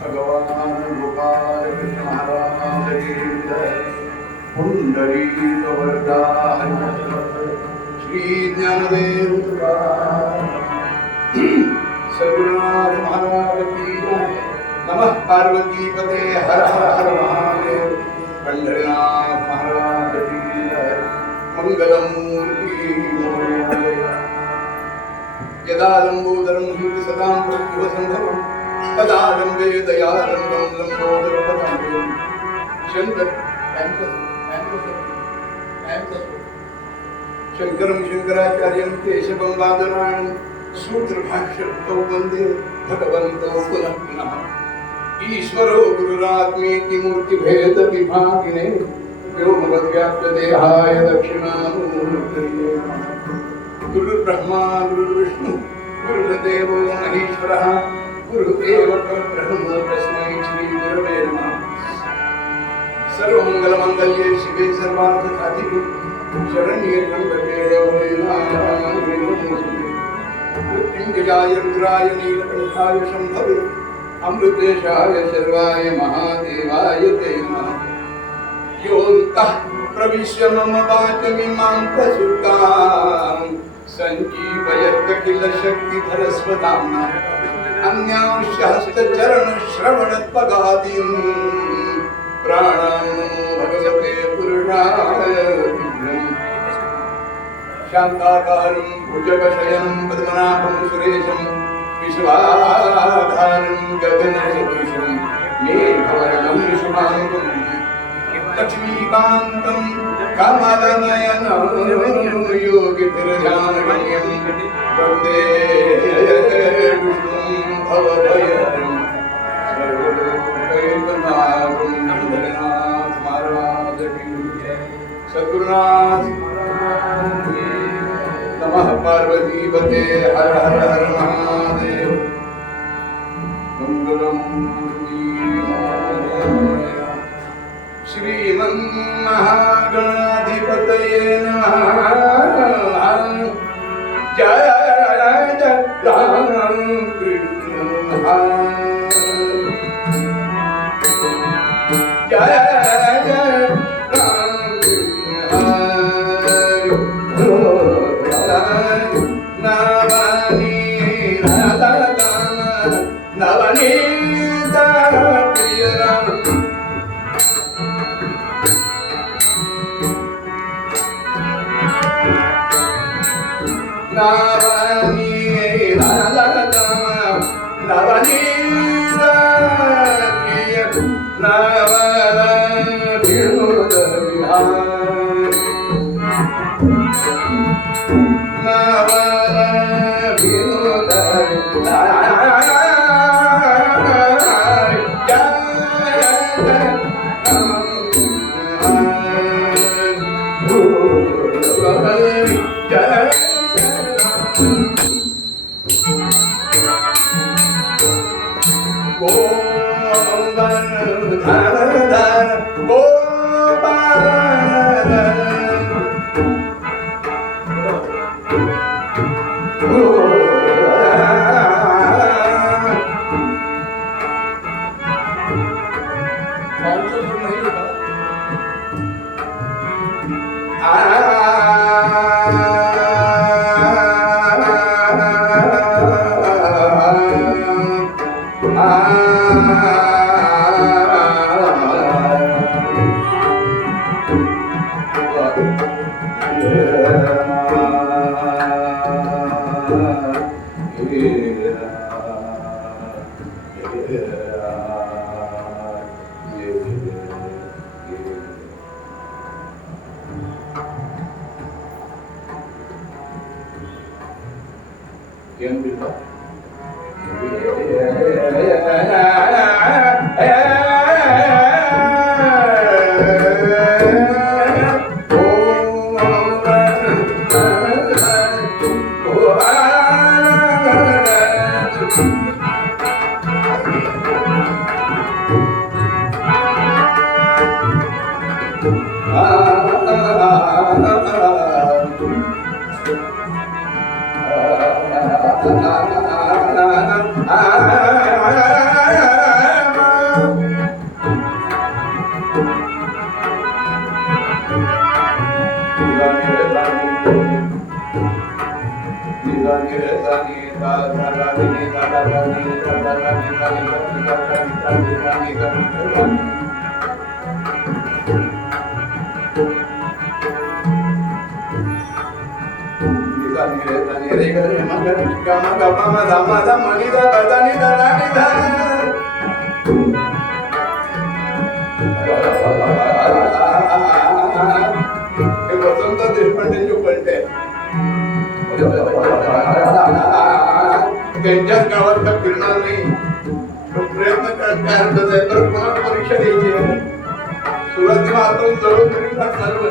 भगवान गोपाल कृष्ण महाराज की जय। पुंडरीक वरदा श्री ज्ञानदेव सद्गुरुनाथ महाराज की जय। नमः पार्वती पते हर हर हर महादेव। पंढरीनाथ महाराज की जय। मंगलमूर्ति यदा लंबोदरं हिंद सदां प्रत्युवसंधवं तदा लंबे दयालंबं लंबोदरपदां शंकर शंकरं शंकराचार्यं केशवं बादरायणं सूत्रभाष्यतो वन्दे भगवन्तो पुनः पुनः। ईश्वरो गुरुरात्मेति मूर्तिभेद विभागिने व्योमवद्व्याप्त देहाय दक्षिणामूर्तये नमः। गुरुर्ब्रह्मा गुरुर्विष्णु गुरुर्देवो महेश्वरः गुरु एव परब्रह्म तस्मै श्री गुरवे नमः। सर्वमंगलमंगल्ये शिवे सर्वार्थसाधिके शरण्ये त्र्यंबके गौरी नारायणे नमोस्तुते। मृत्युंजयाय रुद्राय नीलकंठाय शंभवे अमृतेशाय शर्वाय महादेवाय ते नमः। योऽन्तः प्रविश्य मम वाचमिमां प्रसुप्तां सञ्जीवयत् किल शक्तिधरस्वधाम्ना अन्यांश्च हस्तचरणश्रवणत्वगादीन् प्राणान् भगवते पुरुषाय शान्ताकारं भुजगशयनं पद्मनाभं सुरेशं विश्वाधारं गगनसदृशं मेघवर्णं शुभाङ्गं लक्ष्मीकान्तं कमलनयनं योगिभिर्ध्यानगम्यं वन्दे विष्णुं भवभयहरं सर्वलोकैकनाथं। पंढरीनाथ महाराज की जय। सद्गुरुनाथ महाराज की नमः पार्वती पते हर हर हर महादेव। मंगलमूर्ति श्रीमन्महागणाधिपतये नमः। जय जय राम कृष्ण जय जय राम कृष्ण नवनी नवनीत प्रिय राम वसंत देशपांडेंची उपंत आहे. त्यांच्याच गावात का फिरणार नाही प्रयत्न करत आहे तर पुन्हा परीक्षा द्यायची आहे. सुरुवातीला आपण जवळ तरी सर्व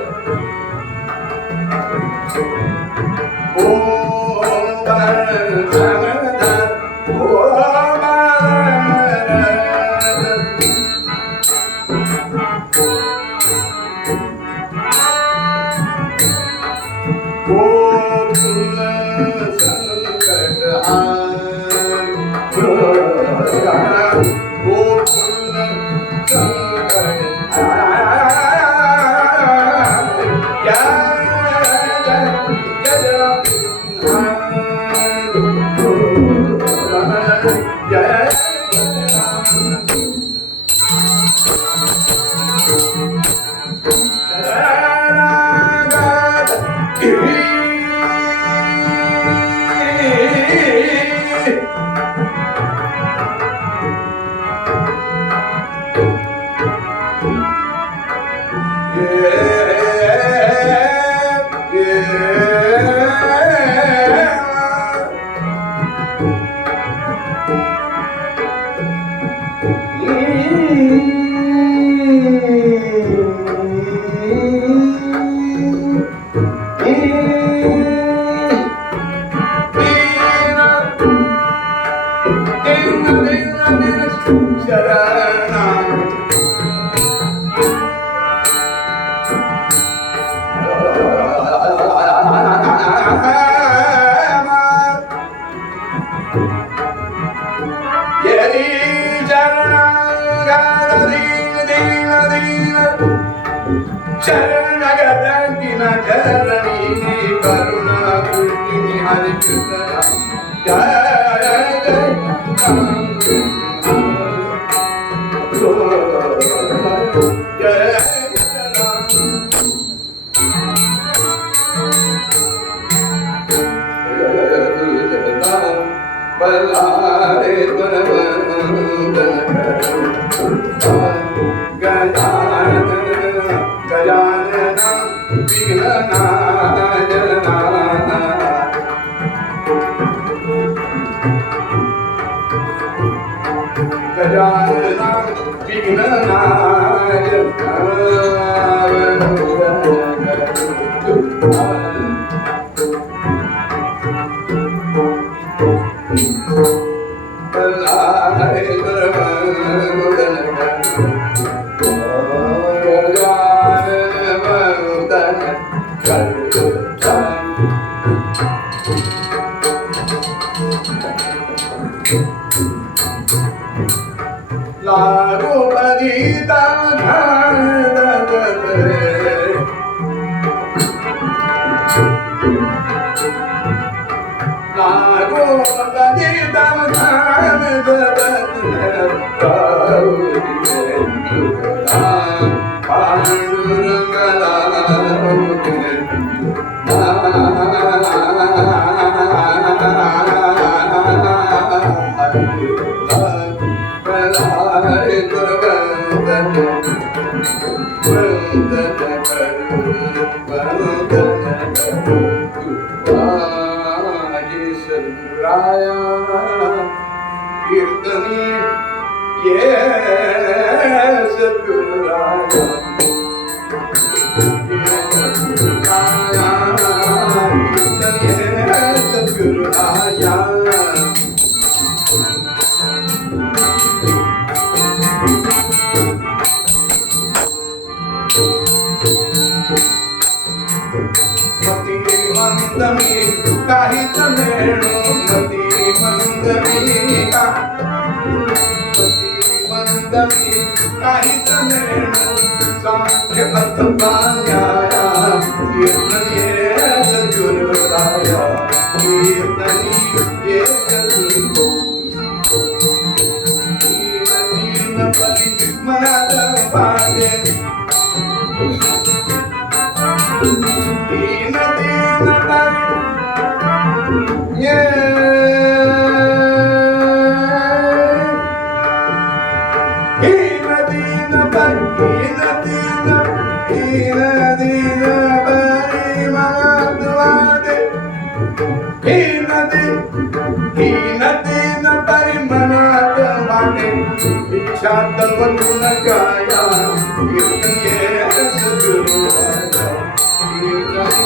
वाटे दीन दीन तवतुन गाया कीर्तन ये सद्गुरु राजा कीर्तन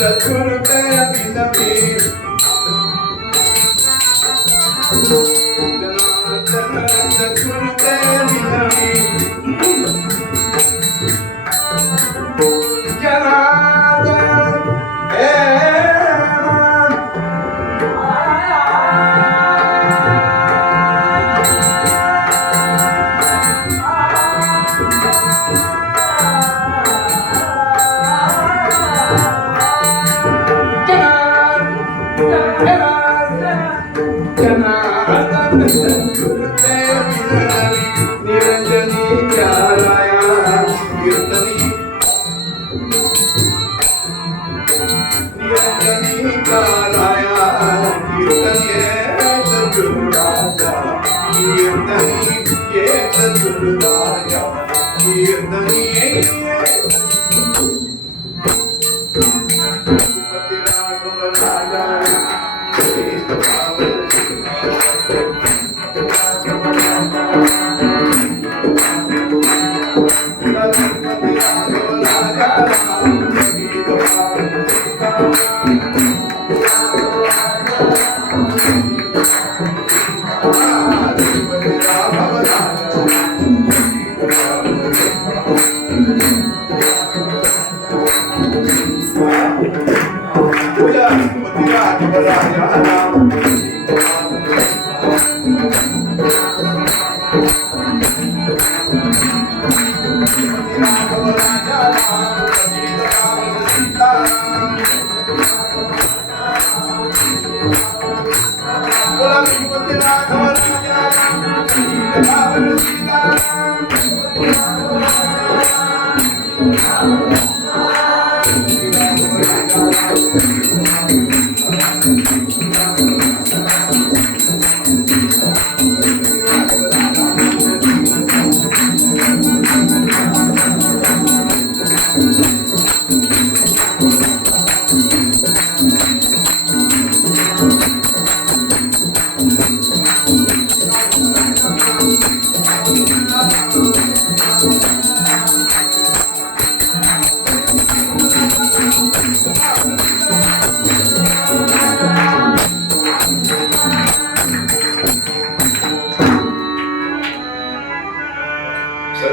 सद्गुरु ते अभिनवी जनार्दन सद्गुरु ते अभिनवी जनार्दन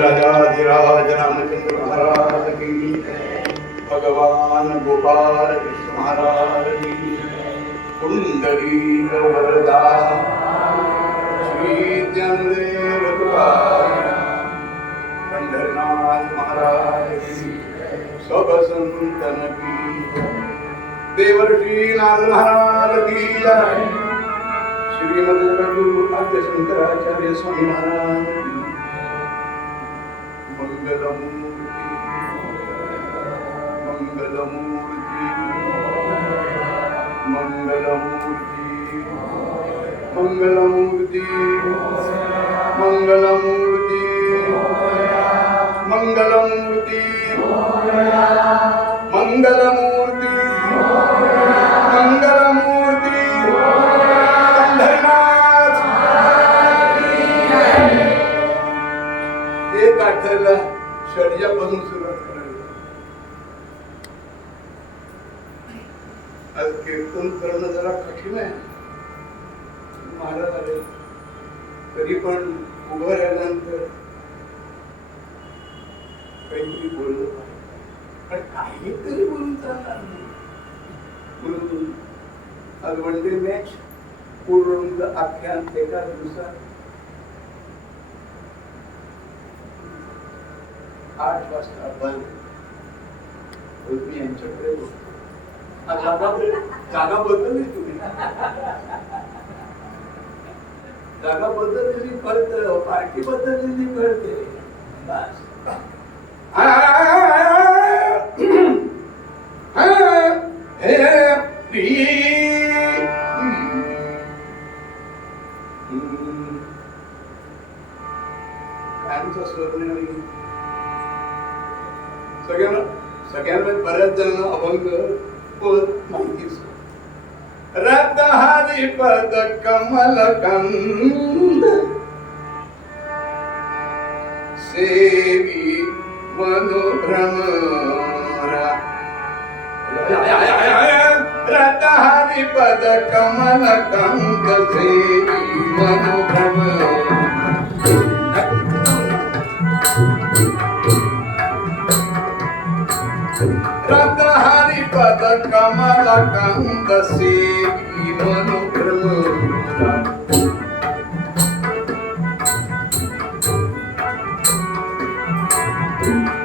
राजाधिराज रामचंद्र महाराज की भगवान गोपाल कृष्ण महाराज की कुंडली वरदा श्री ज्ञानदेव तुकाराम पंढरनाथ महाराज की सब संतन की देवर्षि नाथ महाराज की जय श्रीमद रघु आद्य शंकराचार्य स्वामी महाराज की मंगलमूर्ति मंगलमूर्ति मंगलमूर्ति मंगलमूर्ति मंगलमूर्ति मंगलमूर्ति मंगलमूर्ति मंगलमूर्ति पंढरनाथ एक आठवड्याला षडजापासून सुरुवात करायला आज कीर्तन करणं जरा कठीण आहे. महाराज आले तरी पण उभं राहिल्यानंतर काहीतरी बोललं पण काहीतरी बोलून चालणार नाही म्हणून आज वन डे मॅच पूर्ण आख्यान एका दिवसात 8 वाजता बंद मी यांच्याकडे जागा बदलली तुम्ही जागा बदललेली कळतं, पार्टी बदललेली कळते. बस सगळ्यांना बऱ्याच जणांना अभंग पद माहितीच. रत्नहारी पद कमल कंद सेवी मनोभ्रमरा. रत्नहारी पद कमल कंद सेवी मनोभ्रमरा. रत्नहारी पद कमल कंद सेवी मनोभ्रमरा.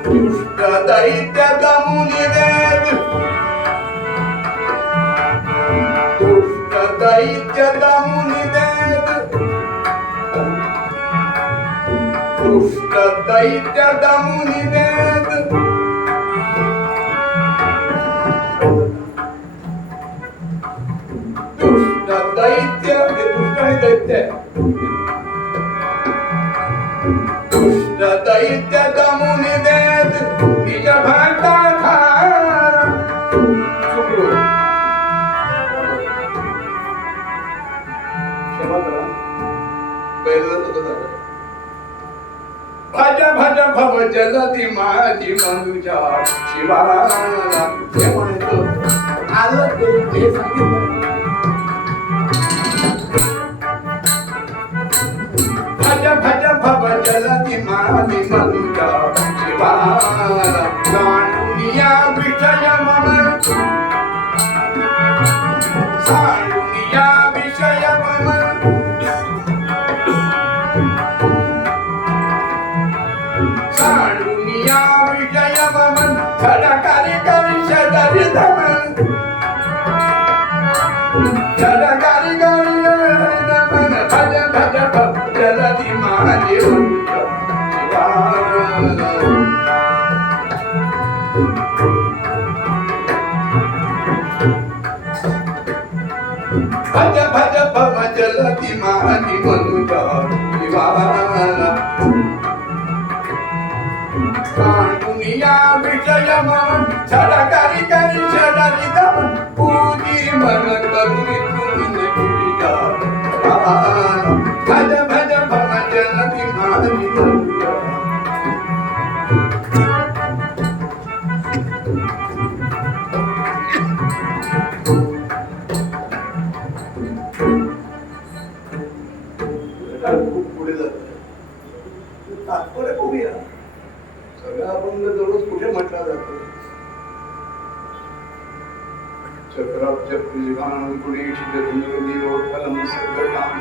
दुष्ट दैत्य दमुनि वेद, दुष्ट दैत्य दमुनि वेद, दुष्ट दैत्य दमुनि वेद. दुष्ट दैत्य दुष्ट आणि दैत्य, दुष्ट दैत्य दमुनि वेद निज भाता धारा. चुकलो, क्षमा करा, पहिलं तसं झालं. भज भज भव जलती माझी मनुजा शिवाला. हे म्हणतो आलं ते सांगितलं. भज भज भव जलती माझी मनुजा शिवाला. सांडुनिया विषय मम, सांडुनिया विषय मम, सांडुनिया विषय मम. झडकारी करी शडरी धमन, झडकारी करी धमन. भज भज भव जलती माझी मनुजा शिवाला. भज भज भव जलती माझी मनुजा शिवाला. सांडुनिया विषय मम, झडकारी करी शडरी धमन. पूजी मन करुणी तुझे पूजा शिवाला. भज भज भव जलती माझी मनुजा. खूप पुढे जात तात्पर्य बघूया. सगळा अभंग दररोज कुठे म्हटला जातो. चक्राब्ज पुलिगान गुणेश निरोधलम सर्वकाम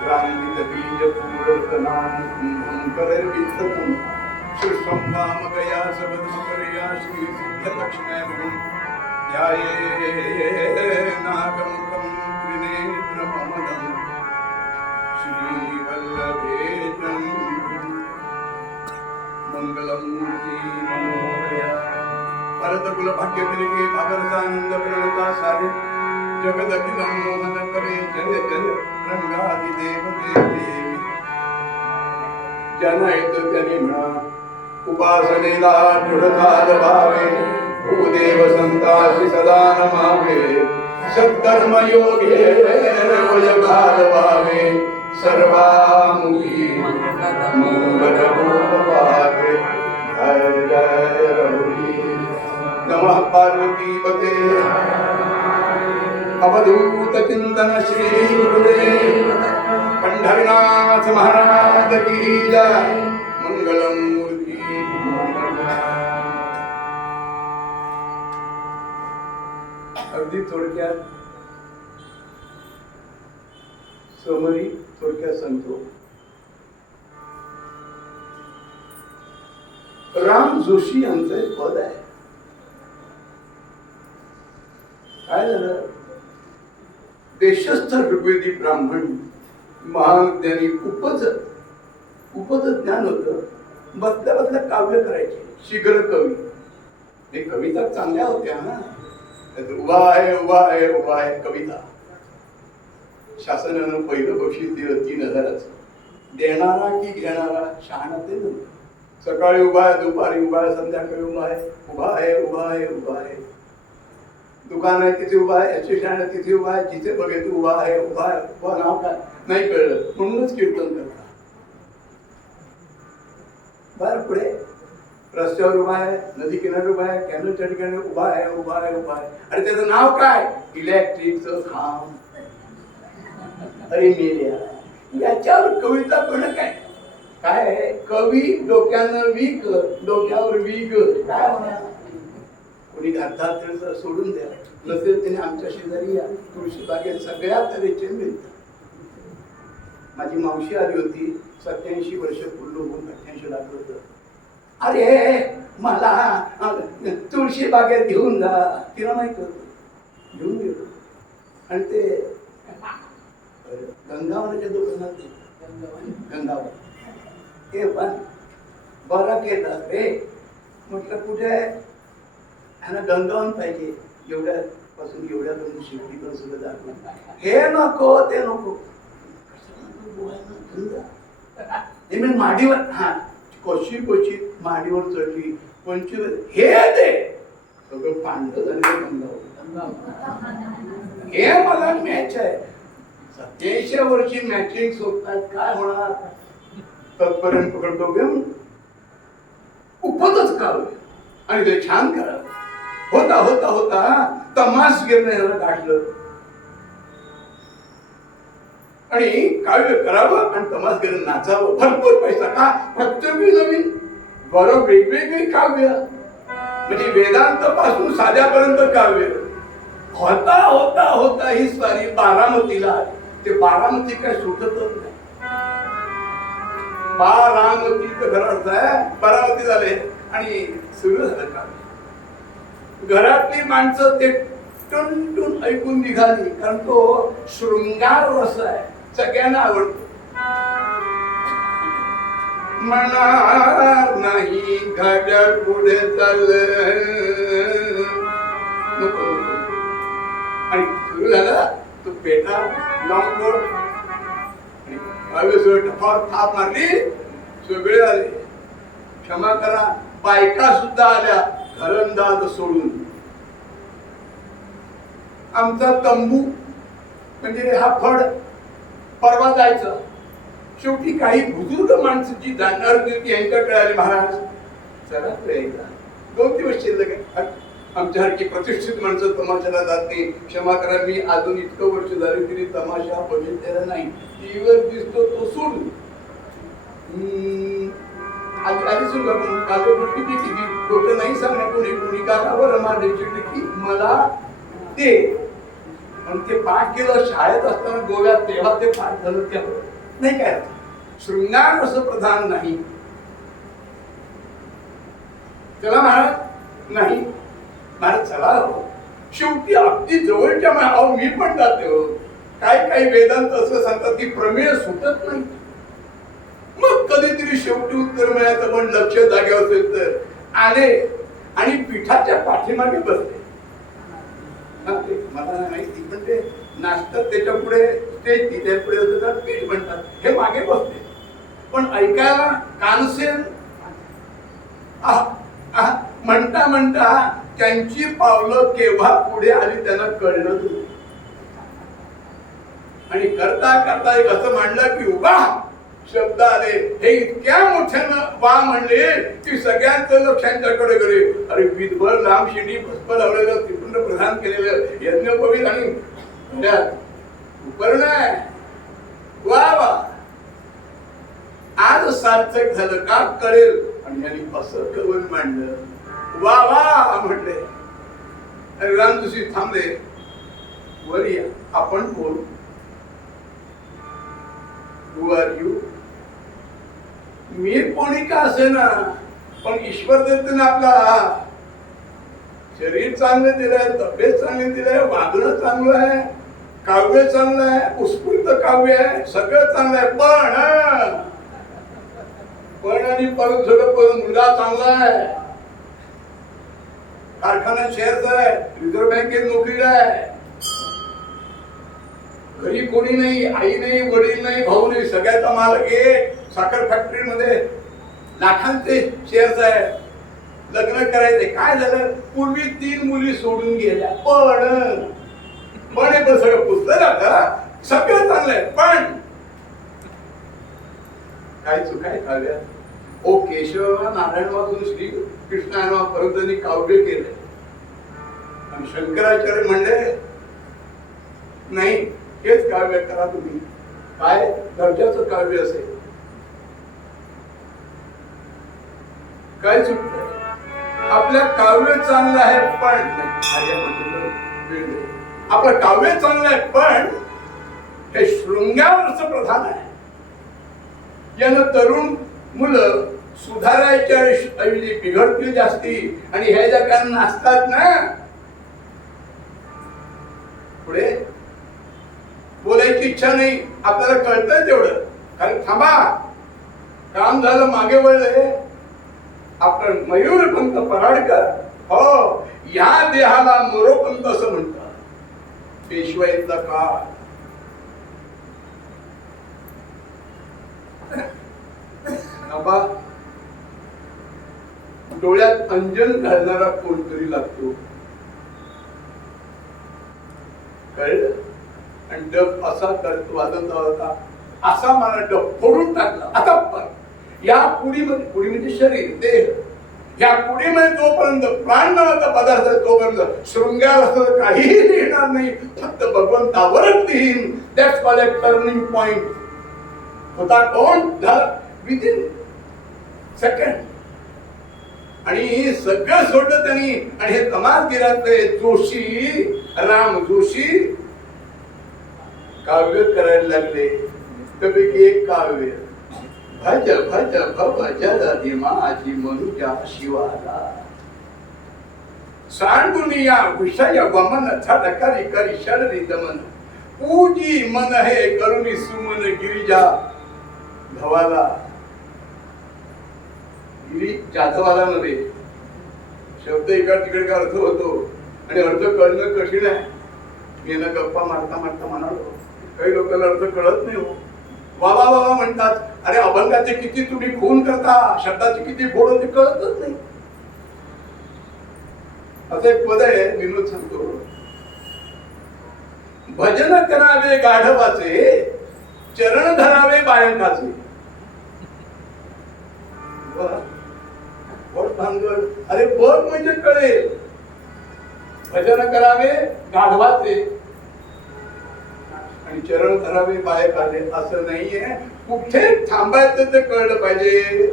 क्रांतित बीज पूर्वतनाम कुंभंकरवित्तम सुसंभाम गया सबदुकरया श्री सिद्ध लक्ष्मीगुण ध्याये नागमुखम त्रिनेत्रममलम श्री वल्लभेजम मंगलम मूर्ति मनोहरया. भरतकुल भाग्यविरिगे भागरतानंद प्रणता सारे जगद अखिलम मोहन करे जय जय रंगादि देव देवी. जनहित जनी म्हणा उपासनेला दृढताल भावे. भूदेव संतासी सदा नमावे. सत्कर्म योगे वयकाल भावे. सर्वामुखी मंगल भोपावे. जय जय रघुवीर. नमः पार्वती पते. अवधूत चिंतन श्री गुरुदेव पंढरीनाथ महाराज की जय. मंगलम मूर्ति. अगदी थोडक्यात समरी थोडक्यात सांगतो. राम जोशी यांचं एक पद आहे. काय झालं, देशस्थ ऋग्वेदी ब्राह्मण महान ज्ञानी उपज ज्ञान होतं. बसल्या बसल्या काव्य करायचे, शीघ्र कवी. हे कविता चांगल्या होत्या ना. उभा आहे उभा आहे उभा आहे कविता. शासनानं पहिलं बक्षीस दिलं 3,000च. देणारा की घेणारा शहाणा ते नव्हतं. सकाळी उभा आहे, दुपारी उभा आहे, संध्याकाळी उभा आहे, उभा आहे उभा आहे उभा आहे. दुकान आहे तिथे उभा आहे, स्टेशन आहे तिथे उभा आहे, जिथे बघे तू उभा आहे उभा आहे. उभा नाव काय नाही कळलं म्हणूनच कीर्तन करता. बरं पुढे रस्त्यावर उभा आहे, नदी किनारी उभा आहे, कॅनलच्या ठिकाणी उभा आहे उभा आहे उभा आहे. अरे त्याचं नाव काय? इलेक्ट्रिकचं खांब. अरे मेल्या, याच्यावर कविता पण काय काय कवी डोक्यानं वीक, डोक्यावर वीग काय होणार. कोणी घातात सोडून द्या. नसेल त्याने आमच्या शेजारी या तुळशी बागेत सगळ्या तऱ्हेचे मिळतात. माझी मावशी आली होती, 87 वर्ष पूर्ण होऊन 88 लागलं होतं. अरे मला तुळशी बागेत घेऊन जा. तिला माहित होतं, घेऊन गेलो. आणि ते गंगावनाच्या दुकानात गंगावन ते पण बरं केलं रे. म्हटलं कुठे आहे? ह्यांना गंगावन पाहिजे. एवढ्या पासून एवढ्या पर्यंत शिवटी पण सुद्धा दाखवलं. हे नको ते नको. मी माडीवर हा कोशी माडीवर चढली. 25 हे दे सगळं पांढर झालं. हे मला मॅच आहे. 87 वर्षी मॅचिंग सोडतात काय होणार. तत्पर्यंत पकडतो घेऊन उपजच काढू आणि ते छान करा. होता होता होता तमास गिरण्याला गाठलं. आणि काव्य करावं आणि तमास गिरण नाचावं. भरपूर पैसा का प्रत्येकी नवीन बरं वेगवेगळी काव्य म्हणजे वेदांत पासून साध्यापर्यंत काव्य. होता होता होता ही स्वारी बारामतीला. ते बारामती काय सुटतच नाही. बारामतीचं घरात आहे, बारामती झाले आणि सुरू झालं काव्य. घरातली माणसं ते टुन ऐकून निघाली. कारण तो शृंगार रस आहे, सगळ्यांना आवडतो. म्हणणार नाही घाट्यात पुढे चाललं आणि सुरू झाला तो पेटा लॉंग आणि थाप मारली. सगळे आले. क्षमा करा, बायका सुद्धा आल्या घरंदाज सोडून. आमचा तंबू म्हणजे हा फड परवा जायचं. शेवटी काही बुजुर्ग माणसाची जाणार होती. यांच्याकडे आले, महाराज चला एकदा 2 दिवस शिल्लक आहे. आमच्यासारखी प्रतिष्ठित माणसं तमाशाला जात नाही. क्षमा करा, मी अजून इतकं वर्ष झाली तरी तमाशा बघितलेला नाही. टीव्हीवर दिसतो तो सोडून आधी सुद्धा काल गोष्टी गोष्ट नाही सांगणार कोणी कोणी काकावर की मला ते आणि ते पाठ केलं शाळेत असताना गोव्यात. तेव्हा ते पाठ झालं. त्यावर नाही काय शृंगार असं प्रधान नाही. चला महाराज नाही महाराज चला. शेवटी अगदी जवळच्या मी पण जाते. काही वेदांत असं सांगतात की प्रमेय सुटत नाही. मग कधीतरी शेवटी उत्तर मिळायचं पण लक्ष जागेवर असेल तर आले आणि पीठाच्या पाठीमागे बसले. मला नाही माहिती पण ते नाचतात त्याच्या पुढे स्टेज तिथे पुढे होतं पीठ म्हणतात. हे मागे बसले पण ऐकायला कानसेन म्हणता म्हणता त्यांची पावलं केव्हा पुढे आली त्यांना कळलं. आणि करता करता एक असं म्हणलं की उभा शब्द आले. हे इतक्या मोठ्यानं वा म्हणले की सगळ्यांचं लक्ष त्यांच्याकडे गेले. अरे विधभर लांब शिडी भस्म लावलेलं त्रिपुंड प्रधान केलेलं यज्ञोपवीत आणि उपर्ण आहे. वा वा आज सार्थक झालं का कळेल. आणि यांनी असं करून मांडलं. वा वा म्हटले. आणि रामदुसी थांबले. वर या आपण बोल. Who are you? मी कोणी का असे ना पण ईश्वर देते आपला शरीर चांगलं दिलंय, तब्येत चांगली दिलंय, वागणं चांगलं आहे. काव्य चांगलं आहे, उत्स्फूर्त काव्य आहे, सगळं चांगलं आहे, पण आणि परत सगळं पण मुलगा चांगला आहे, कारखान्यात शेअर्स आहे, रिझर्व्ह बँकेत नोकरीला आहे, घरी कोणी नाही, आई नाही, वडील नाही, भाऊ नाही, सगळ्याचा मालक एक, साखर फॅक्टरी मध्ये लाखांचे शेअर्स आहे, लग्न करायचे. काय झालं, पूर्वी 3 मुली सोडून गेल्या, पण सगळं पुस्तक आता सगळं चांगलं आहे, पण काय चुक आहे काव्यात? ओ केशव नारायण वाचून श्री कृष्णापर्यंत काव्य केले आणि शंकराचार्य म्हणले नाही, हेच काव्य करा तुम्ही. काय दर्जाचं काव्य असेल, काय चुकत? आपल्या काव्य चांगलं आहे, पण आपलं काव्य चांगलं आहे, पण हे शृंगारच प्रधान आहे. यानं तरुण मुलं सुधारायच्या ऐवजी बिघडतील जास्ती, आणि ह्या जगात नाचतात ना. पुढे बोलायची इच्छा नाही, आपल्याला कळतंय तेवढं, कारण थांबा, काम झालं, मागे वळले. आपण मयूरपंत पराडकर, हो, या देहाला मोरोपंत असं म्हणतात. पेशवाईचा काळ, डोळ्यात अंजन घालणारा कोणतरी लागतो, कळलं? आणि डब असा करतो, वाजवता होता असा मला डब फोडून टाकला. आता पण या पुडीमध्ये, पुडी म्हणजे शरीर, देह, या पुडीमध्ये जोपर्यंत प्राण नावाचा पदार्थ आहे, तोपर्यंत शृंगार असं काहीही लिहिणार नाही, फक्त भगवंतावरच लिहीन. That's called a turning point. होता कोण? झाला विदिन सेकंड. आणि सगळं सोडलं त्यांनी, आणि हे तमासगिरातले जोशी, राम जोशी काव्य करायला लागले. त्यापैकी एक काव्य, भज भज भव जलधि माझी मनुजा शिवाला, सांडुनिया विषय वमन झट करी करी शररी दमन, पूजी मन हे करुणी सुमन गिरिजा धवाला. गिरी जाधवाला नव्हे, शब्द इकडे तिकडे का अर्थ होतो, आणि अर्थ कळणं कठीण आहे. मी ना गप्पा मारता मारता म्हणालो, काही लोकांना अर्थ कळत नाही हो, बाबा बाबा म्हणतात. अरे अभंगाचे किती तुम्ही खून करता, शब्दाचे किती फोड होते, कळतच नाही. असं एक पद आहे, विनोद सांगतो. भजन करावे गाढवाचे, चरण धरावे बायकाचे. अरे बघ म्हणजे कळेल. भजन करावे गाढवाचे आणि चरण धरावे बायकाचे, असं नाहीये. कुठे थांबायचं ते कळलं पाहिजे.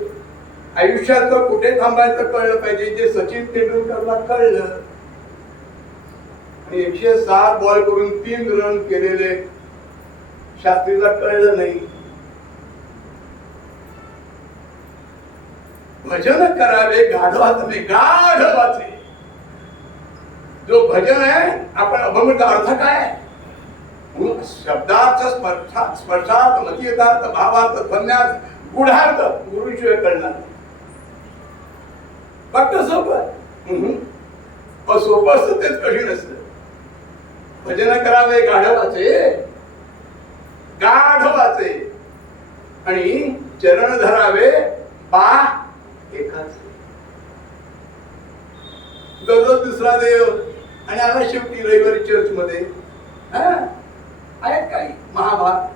आयुष्यात कुठे थांबायचं कळलं पाहिजे. जे सचिन तेंडुलकरला कळलं, आणि 107 बॉल करून 3 रन केलेले शास्त्रीला कळलं नाही. भजन करावे गाढवाचे, गाढवाचे. जो भजन आहे, आपण अभंगाचा अर्थ काय? शब्दार्थ, स्पर्शार्थ, मतीयतार्थ, भावार्थ, ध्वन्यार्थ, गुढार्थ गुरुशिवाय कळणार. फक्त सोपं, सोपं असतं तेच कठीण असतं. भजन करावे गाढवाचे, गाढवाचे, आणि चरण धरावे बा एकाचे. दररोज दुसरा देव, आणि आला शेवटी रविवारी चर्च मध्ये आहेत काही महाभारत.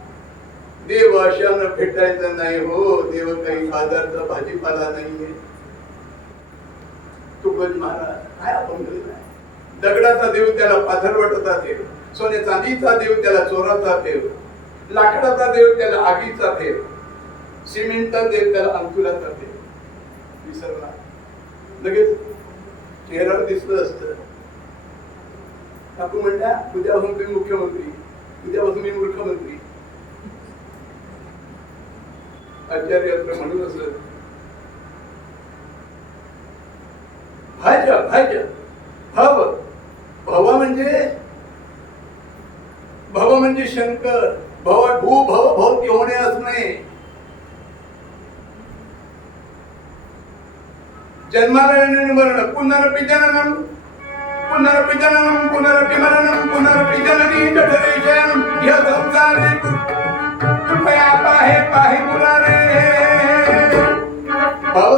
देव अशानं भेटायचं नाही हो, देव काही बाजारचा भाजीपाला नाहीये. तुकोज महाराज काय आपण नाही. दगडाचा देव त्याला पाथरवटाचा देव, सोने चांदीचा देव त्याला चोराचा देव, लाकडाचा देव त्याला आगीचा देव, सिमेंटचा देव त्याला अंकुराचा देव. विसरला लगेच चेहऱ्यावर दिसलं असतं. काकू म्हणल्या, उद्यापासून तुम्ही मुख्यमंत्री, उद्यापासून मी मूर्खमंत्री. आचार्य म्हणून असं भज भज भव. भव म्हणजे भव म्हणजे शंकर. भव भू भव भवती होणे असणे. जन्माला येणे मरण. पुनरपि जननम पुनरपि जननम पुनरपि मरणम पुनरपि जननी जठरे शयनम. ह्य संसारे कृपया पाहे पाहे मुरारे. भव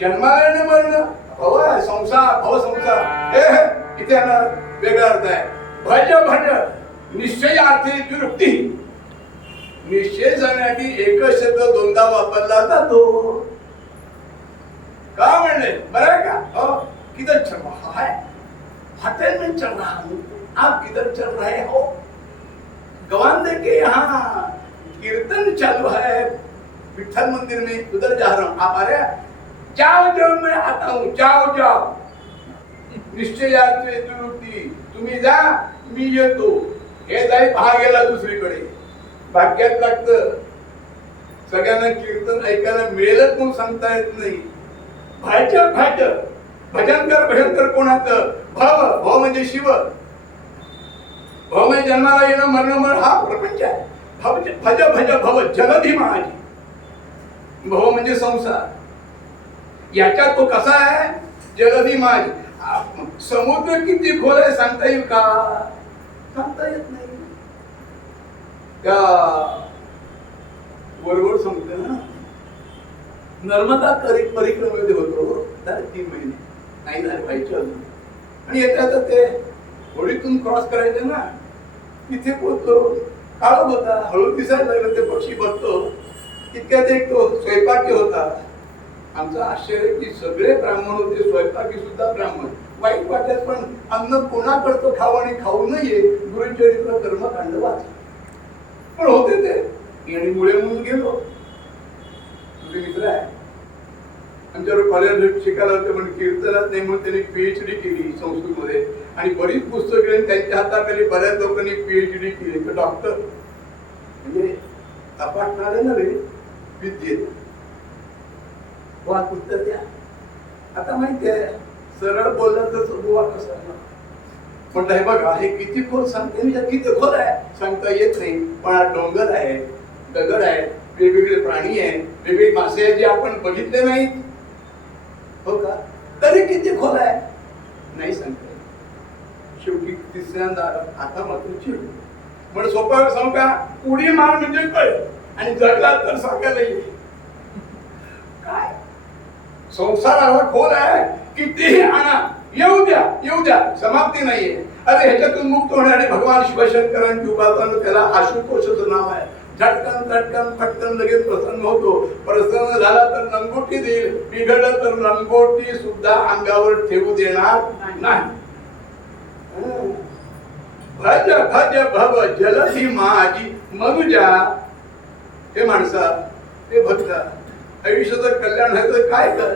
जन्माला येणे मरण. भव संसार भव संसार. इथे ना वेगळा अर्थ आहे. भज भज निश्चयार्थी दुरुक्ती. निश्चय जाण्यासाठी एकच शब्द दोनदा वापरला जातो. का म्हणले बरं आहे का? किधर चल रहा है? होटल में चल रहा हूँ. आप किधर चल रहे हो? गवांदे के यहाँ कीर्तन चालू है विठ्ठल मंदिर में, उधर जा रहा हूँ. आप आ रहे? जाओ जाओ मैं आता हूँ. जाओ जाओ. निश्चयाचे दुरुक्ती. तुम्ही जा मी येतो. हे जाई पहा गेला दुसरीकडे. भाग्यात लागतं. सगळ्यांना कीर्तन ऐकायला मिळेलच म्हणून सांगता येत नाही. भाजप भाजप भजनकर भजनकर कोणाचं? भव भव म्हणजे शिव. भव म्हणजे जन्माला येणं मरण मरण हा प्रपंच आहे. भज भज भव जलधी माझी. भव म्हणजे संसार. याच्यात तो कसा आहे? जलधी माझी. समुद्र किती खोल आहे सांगता येईल का? सांगता येत नाही. त्या बरोबर सांगते ना. नर्मदा परिक्रमेमध्ये होतो 3 महिने. नाही झाले पाहिजे अजून. आणि येतात ते होडीतून क्रॉस करायचे ना. तिथे पोहोचलो. काळ होता. हळू दिसायला लागलं ते पक्षी बघतो. इतक्यात एक तो स्वयंपाकी होता. आमचं आश्चर्य की सगळे ब्राह्मण होते. स्वयंपाकी सुद्धा ब्राह्मण. वाईट वाटत पण अन्न कोणाकडचं खावं आणि खाऊ नये गुरुचरित्र कर्मकांड वाच. पण होते ते आणि मुळे म्हणून गेलो. तुझे मित्र आहे. आमच्यावर कॉलेज शिकायला होते पण कीर्तनात नाही म्हणून त्यांनी PhD केली संस्कृतमध्ये. आणि बरीच पुस्तकं त्यांच्या हाताखाली बऱ्याच लोकांनी PhD केली. तर डॉक्टर म्हणजे तपासणारे नव्हे विद्येत. पुस्तक द्या. आता माहिती आहे सरळ बोलला तर बुवा कसा म्हटलं. हे बघा हे किती खोल सांगते. किती खोल आहे सांगता येत नाही. पण हा डोंगर आहे, दगड आहे, वेगवेगळे प्राणी आहे, वेगवेगळे मासे आहेत जे आपण बघितले नाहीत. हो का? तरी किती खोल आहे नाही सांगता येत. शेवटी तिसऱ्यांदा आता मात्र चिडू. म्हणून सोपा सांगू का? उडी मार म्हणजे कळ आणि जगला तर सांगायला येईल. काय संसाराला खोल आहे. कितीही आणा येऊ द्या समाप्ती नाहीये. अरे ह्याच्यातून मुक्त होण्यासाठी भगवान शिवशंकरांची उपासना. त्याला आशुतोषचं नाव आहे. झटकन झटकन पटकन लगेच प्रसन्न होतो. प्रसन्न झाला तर लंगोटी देईल. बिघडलं तर लंगोटी सुद्धा अंगावर ठेवू देणार नाही. भज भज भव जलधी माझी मनुजा. हे माणसा हे भक्ता आयुष्याचं कल्याण व्हायचं काय कर?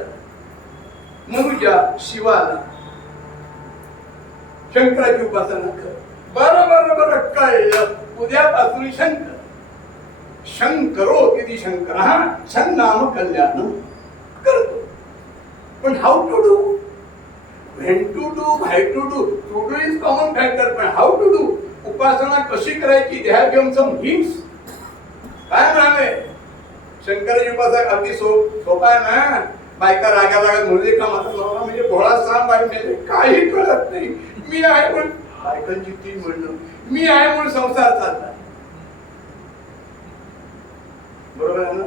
मनुजा शिवाला शंकराची उपासना कर. बरं कळलं. उद्यापासून शंकरो किती शंकर नाम कल्याण करतो. पण how to do? When to do, why to do. To do is common factor. पण हाऊ टू डू? उपासना कशी करायची? They have given some hints. काय म्हणाले? शंकराची उपासना अगदी सोपा आहे ना. बायका रागा लागत म्हणजे का माझा नवरा म्हणजे भोळा सांग बाई म्हणजे काही कळत नाही. मी आहे म्हणून बायकांची ती म्हणणं मी आहे म्हणून संसार चालला. बरोबर आहे ना?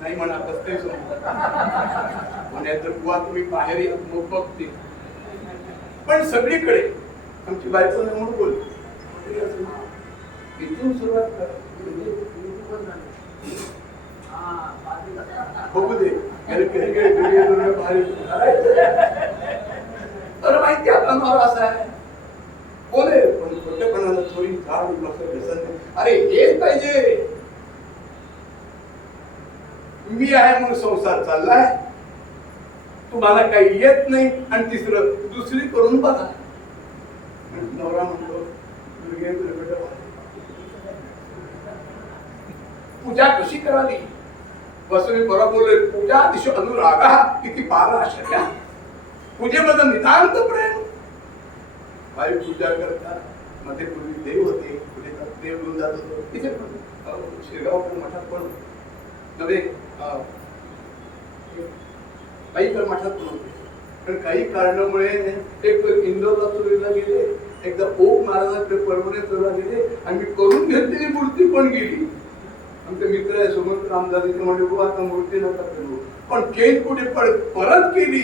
नाही म्हणा कसं म्हणायचं बुवा तुम्ही बाहेर येत मग बघते. पण सगळीकडे आमची बायको म्हणून बोल इथून सुरुवात कर. बघू दे. तर माहिती आपला नवरा असा आहे. बोले पण खोटेपणाला थोडी झाड व्यसन. अरे हेच पाहिजे. मी आहे म्हणून संसार चाललाय. तुम्हाला काही येत नाही. आणि तिसरं दुसरी करून बघा. नवरा म्हणतो पूजा कशी करावी? वसुली बरोबर बोलले. पूजा दिशो अनुरागा किती पारा शक्या. पूजेबद्दल नितांत प्रेम. बाई पूजा करतात. मध्ये पूर्वी देव होते. पुढे देव घेऊन जात होतो तिथे पण शिरगावकर मठात पण नव्हे काही तर मठात पण होते. पण काही कारणामुळे एक इंदोरला चोरीला गेले, एकदा ओक महाराजांकडे परमने चोरीला गेले आणि मी करून घेतलेली मूर्ती पण गेली. आमचे मित्र आहे सुमंत रामदास म्हणजे हो आता मूर्ती नका करू, पण चेंज कुठे परत केली.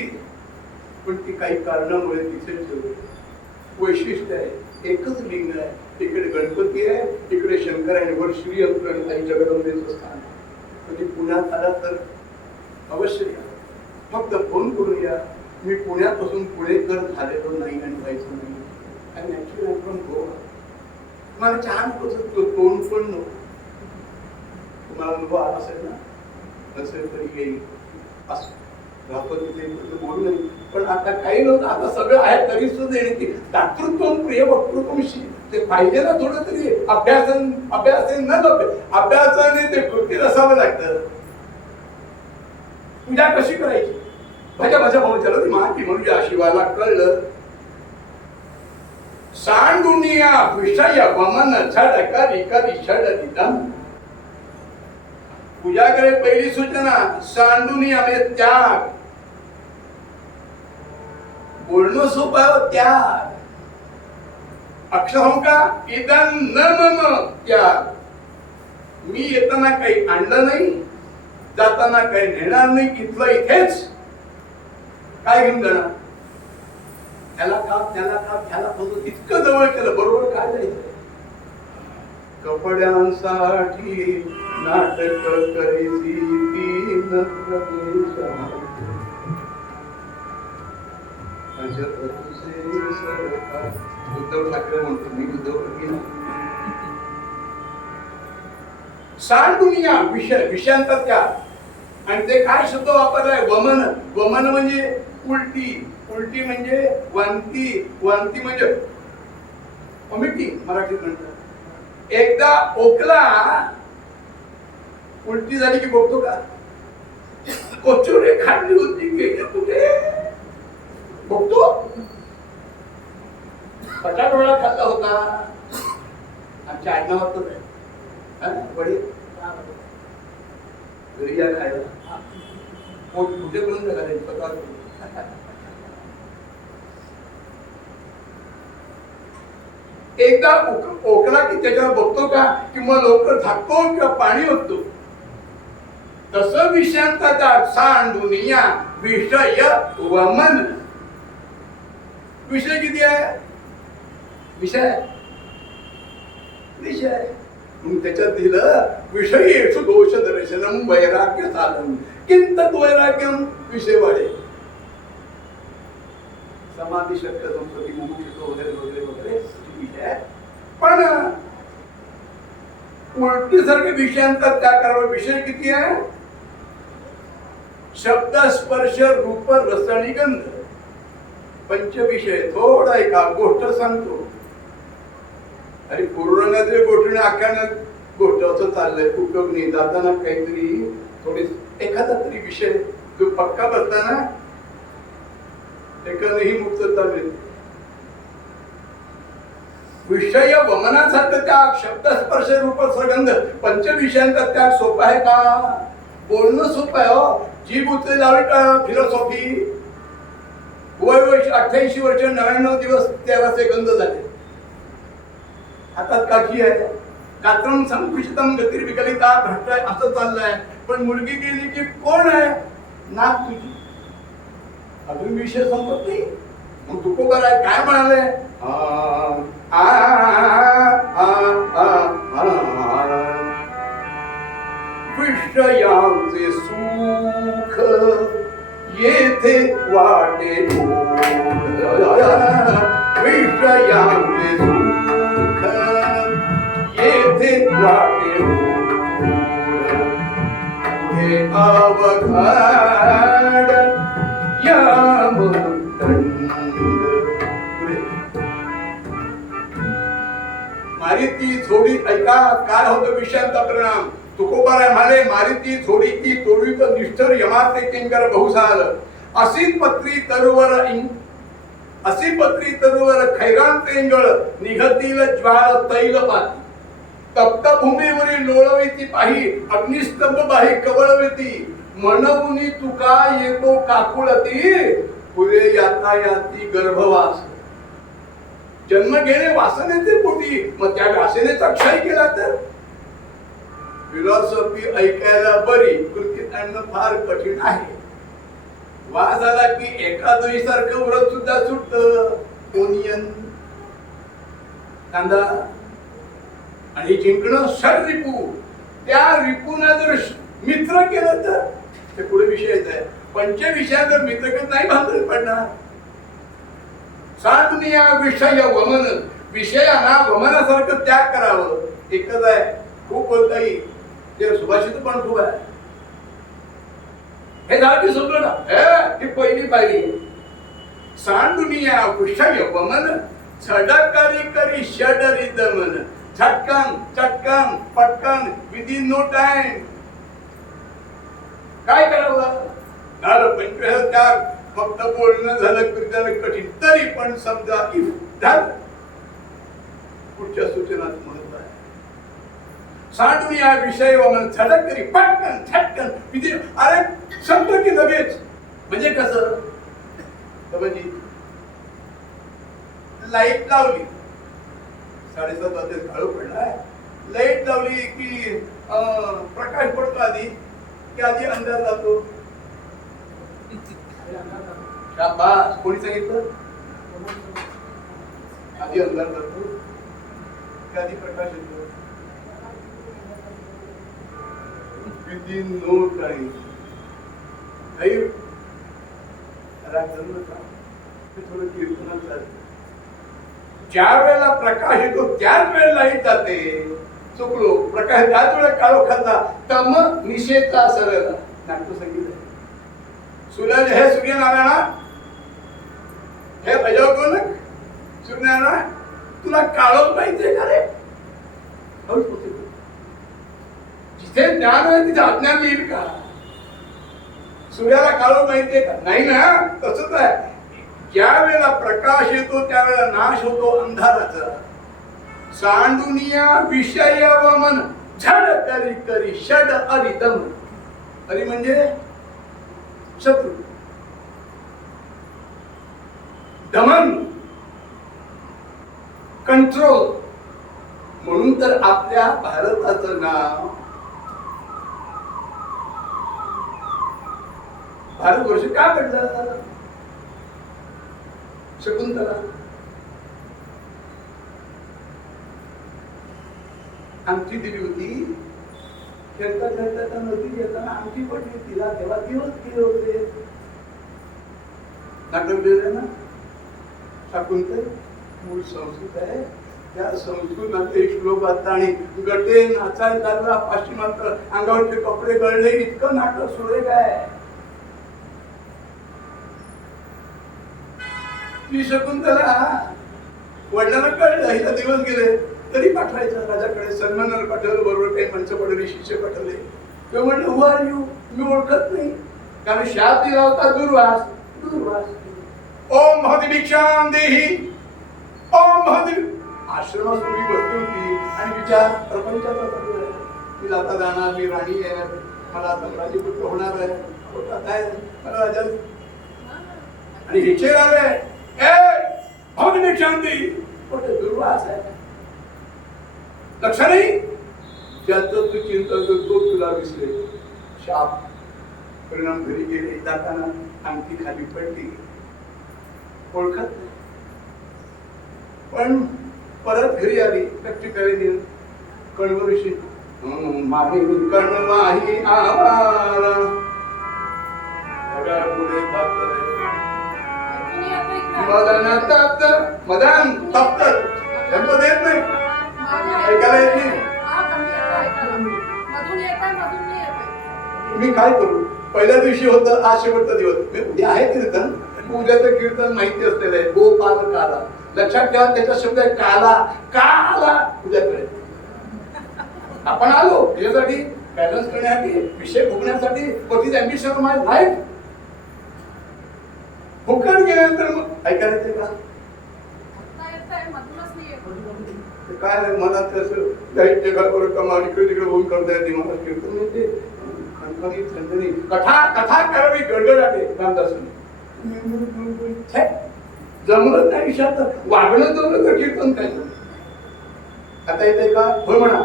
पण ती काही कारणामुळे तिथे ठेवली. वैशिष्ट्य आहे एकच लिंग आहे, इकडे गणपती आहे, इकडे शंकर आहे, वर श्री आई जगदंबेचं स्थान. कधी पुण्यात आला तर अवश्य या, फक्त फोन करून या. मी पुण्यापासून पुणेकर झालेलो नाही आणि व्हायचं नाही. आणि ऍक्च्युली आपण गोवा तुम्हाला छान तोंड पण नको. तुम्हाला अनुभव आला असेल ना, नसेल तरी येईल असं राहतो तिथे बोलू नाही. पण आता काही लोक आता सगळं आहे तरी सुद्धा येणे दातृत्व प्रिय वक्तृत्वशी ते पाहिजे ना थोडं तरी. अभ्यास न अभ्यासाने ते कृती रसावं लागतं. पूजा कशी करायची, भजा भाऊ चला ती माती म्हणजे शिवाला कळलं. सांडुनिया विषय वमन झडक रिकरी षडदिदम. पूजा करे पहिली सूचना सांडुनिया म्हणजे त्याग. बोलणं सोपं त्याग. अक्षरं का इदं न मम त्याग. मी येताना काही आणलं नाही, जाताना काही नेणार नाही, इथलं इथेच. काय घेऊन जाणार, त्याला काप त्याला काप ह्याला फसवून इतकं जवळ केलं, बरोबर काय जायचं. कपड्यांसाठी नाटक करीती तीन प्रदेश उद्धव ठाकरे म्हणतो मी उद्धव. सांडुनिया विषयांचा त्याग. आणि ते काय शब्द वापरलाय, वमन. वमन म्हणजे उलटी, उलटी म्हणजे वांती, वांती म्हणजे वॉमिटिंग मराठीत म्हणतात. एकदा ओकला उलटी झाली की बघतो का कोचुरे खाल्ली होती गेली कुठे बघतो. पटाडोळा खाल्ला होता आमच्या आडनावातच आहे वडील घरी या खायला पोट कुठे करून जागा. एकदा ओकला की त्याच्यावर बघतो का किंवा लवकर झाकतो किंवा पाणी ओततो. तसं विषयांचा सांडुनिया विषय वमन. विषय किती आहे, विषय विषय मग त्याच्यात दिलं विषयेषु दोष दर्शनम वैराग्य साधन किंतत वैराग्यम. विषय वाढे समाधी शक्य संपत्ती मुमुक्षुत्व वगैरे वगैरे वगैरे विषय. पण उलटीसारख्या विषयांचा त्याग करावा. विषय किती आहे, शब्द स्पर्श रूप रस आणि गंध. पंचविषय. थोडा एका गोष्ट सांगतो. आणि पूर्णनाथी गोष्टीने आख्यान गोष्ट असं चाललंय, उपयोग नाही. जाताना काहीतरी थोडी एखादा तरी विषय जो पक्का बसताना एकानेही मुक्तता मिळते. विषय वमनासारखं त्याग, शब्द स्पर्श रूप सगंध पंचविषयांचा त्याग सोपा आहे का. बोलणं सोपं आहे हो. जीभ उचले लावली फिलॉसॉफी. वय 88 वर्ष 99 दिवस 13 सेकंद झाले. हातात काठी आहे. गात्रम संकुचितम गतिर् विकलिता भ्रष्ट आहे असं चाललंय. पण मुलगी गेली की कोण आहे, नाक तुझी. अजून विषय संपत नाही. मग तू को आहे काय म्हणाले, विषयांचे सुख येथे वाटे विषयांचे सुख येथे वाटे पुढे अवघड मारिती झोडी. ऐका काय होतं विषयांचा परिणाम. तुकोबाराय म्हणाले मारिती झोडी की तोडीत निष्ठर यमाते किंकर बहुसाल. असी पत्री तरुवर खैरांत एंगळ निघतील ज्वाळ तैल पाती. तप्त भूमीवरील लोळविती पाही अग्निस्तंभ बाही कवळविती म्हणून तुका येतो काकुळती पुरे यातायाती गर्भवास. जन्म घेणे वासनेचे पोटी, मग त्या वासनेचा क्षय केला तर फिलॉसॉफी ऐकायला बरी, कृतीत आणणं फार कठीण आहे. वास आला की एकादशी सारखं व्रत सुद्धा सुटत. ओनियन कांदा आणि जिंकणं षड रिपू, त्या रिपूना जर मित्र केलं तर ते पुढे विषय येत आहे. पंचविषया जर मित्र केलं नाही भांडण पडणार. साधुनिया विषय वमन, विषयाना वमनासारखं त्याग करावं. एकच आहे, खूप काही ते सुभाषित पण खूप आहे. हे झालं समजलं ना, ही पहिली पायरी. सांडुनिया विषय वमन झडकरी करी षडरी दमन. झटकन चटकन पटकन विदिन नो टाइम. काय करावं? झालं 25 त्याग, फक्त बोलणं झालं कीर्तन कठीण, तरी पण समजा इफ झालं. पुढच्या सूचनात महत्व आहे. सांडून या विषय वमन झडक करी पटकन झटकन विधी. अरे संपलं की लगेच. म्हणजे कसं? म्हणजे लाईट लावली, 7:30 वाजता काळू पडलाय, लाईट लावली की प्रकाश पडतो आधी की आधी अंधार जातो? शाबास, कोणी सांगितलं? आधी अंधार जातो की आधी प्रकाश येतो? Within no time. काही थोडं कीर्तनात ज्या वेळेला प्रकाश येतो त्याच वेळेला लाईट जाते. चुकलो, प्रकाश त्याच वेळेला काळोखाचा तम निषेधा सरळ नाट्यसंगीत आहे. सूरज हे सूर्यनारायण, हे अजोगोनक सूर्यनारायण, तुला काळोख माहितीये का रे? जिथे ज्ञान आहे तिथे अज्ञान येईल का? सूर्याला काळोख माहितीये का? नाही ना. तसंच आहे, ज्या वेळेला प्रकाश येतो त्यावेळेला नाश होतो अंधाराचा. सांडुनिया विषय वमन झड करी करी षड अरिदम. अरी म्हणजे शत्रू, दमन, कंट्रोल. म्हणून तर आपल्या भारताचं नाव भारतवर्ष का पडलं? शकुंतला अंगठी दिली होती. खेळता खेळता नदी येताना अंगठी पडली, तिला तेव्हा दिवस गेले होते. नाटक लिहिलं ना, शकुंतल मूळ संस्कृत आहे. त्या संस्कृत एक श्लोक आता आणि गटे नाचायला लागला, पाश्चिमात्य अंगावरचे कपडे गळले, इतकं नाटक सुरेख आहे. ती शकुंतला वडिलांना कळलं, हिला दिवस गेले तरी पाठवायचं राजाकडे. सन्मानाला पाठवलं, बरोबर काही माणसं पडली, शिष्य पाठवले. तो म्हणलं हु आर यू, मी ओळखत नाही. कारण शाप दिला होता दुर्वास. दुर्वास ओम महदिभिक्षां देहि, ओम महदिभ. आश्रमात तुम्ही बसली होती आणि विचार प्रपंचाचा चालू आहे. मी जाता जाणार, मी राणी आहे, मला आता राजपुत्र होणार आहे, काय मला राजा. आणि विचार आले शांती दुर्वास आहे. लक्ष नाही, ज्याचं तू चिंता करतो तुला विसरे. शाप परिणाम. घरी गेले, जाताना अंगठी खाली पडली, ओळखत नाही. पण परत घरी आली, कट्टी कणवऋषी माही कणवाही आवारा पुढे मदन तप्त, मदन तप्त जन्म देत नाही, ऐकायला येत नाही. मी काय करू? पहिल्या दिवशी होतं, आज शेवटचा दिवस. उद्या आहे कीर्तन, उद्याचं कीर्तन माहिती असलेलं आहे. गोपाल काला, लक्षात ठेवा, त्याचा शब्द आहे काला. का आला? उद्याकडे आपण आलो त्याच्यासाठी, बॅलन्स करण्यासाठी, विषय भोगण्यासाठी. What is ambition of my life? फुकट गेल्यानंतर मग ऐकायला येते का? काय मला तसं दैत्य घालवर कमाल इकडे तिकडे होऊन करता येते मला कीर्तन म्हणजे खणखणी थंडणी कथा कथा करावी गडगडाटे रामदासून जमलं नाही विषयात वागणं जमलं तर कीर्तन काय आता येते का होय म्हणा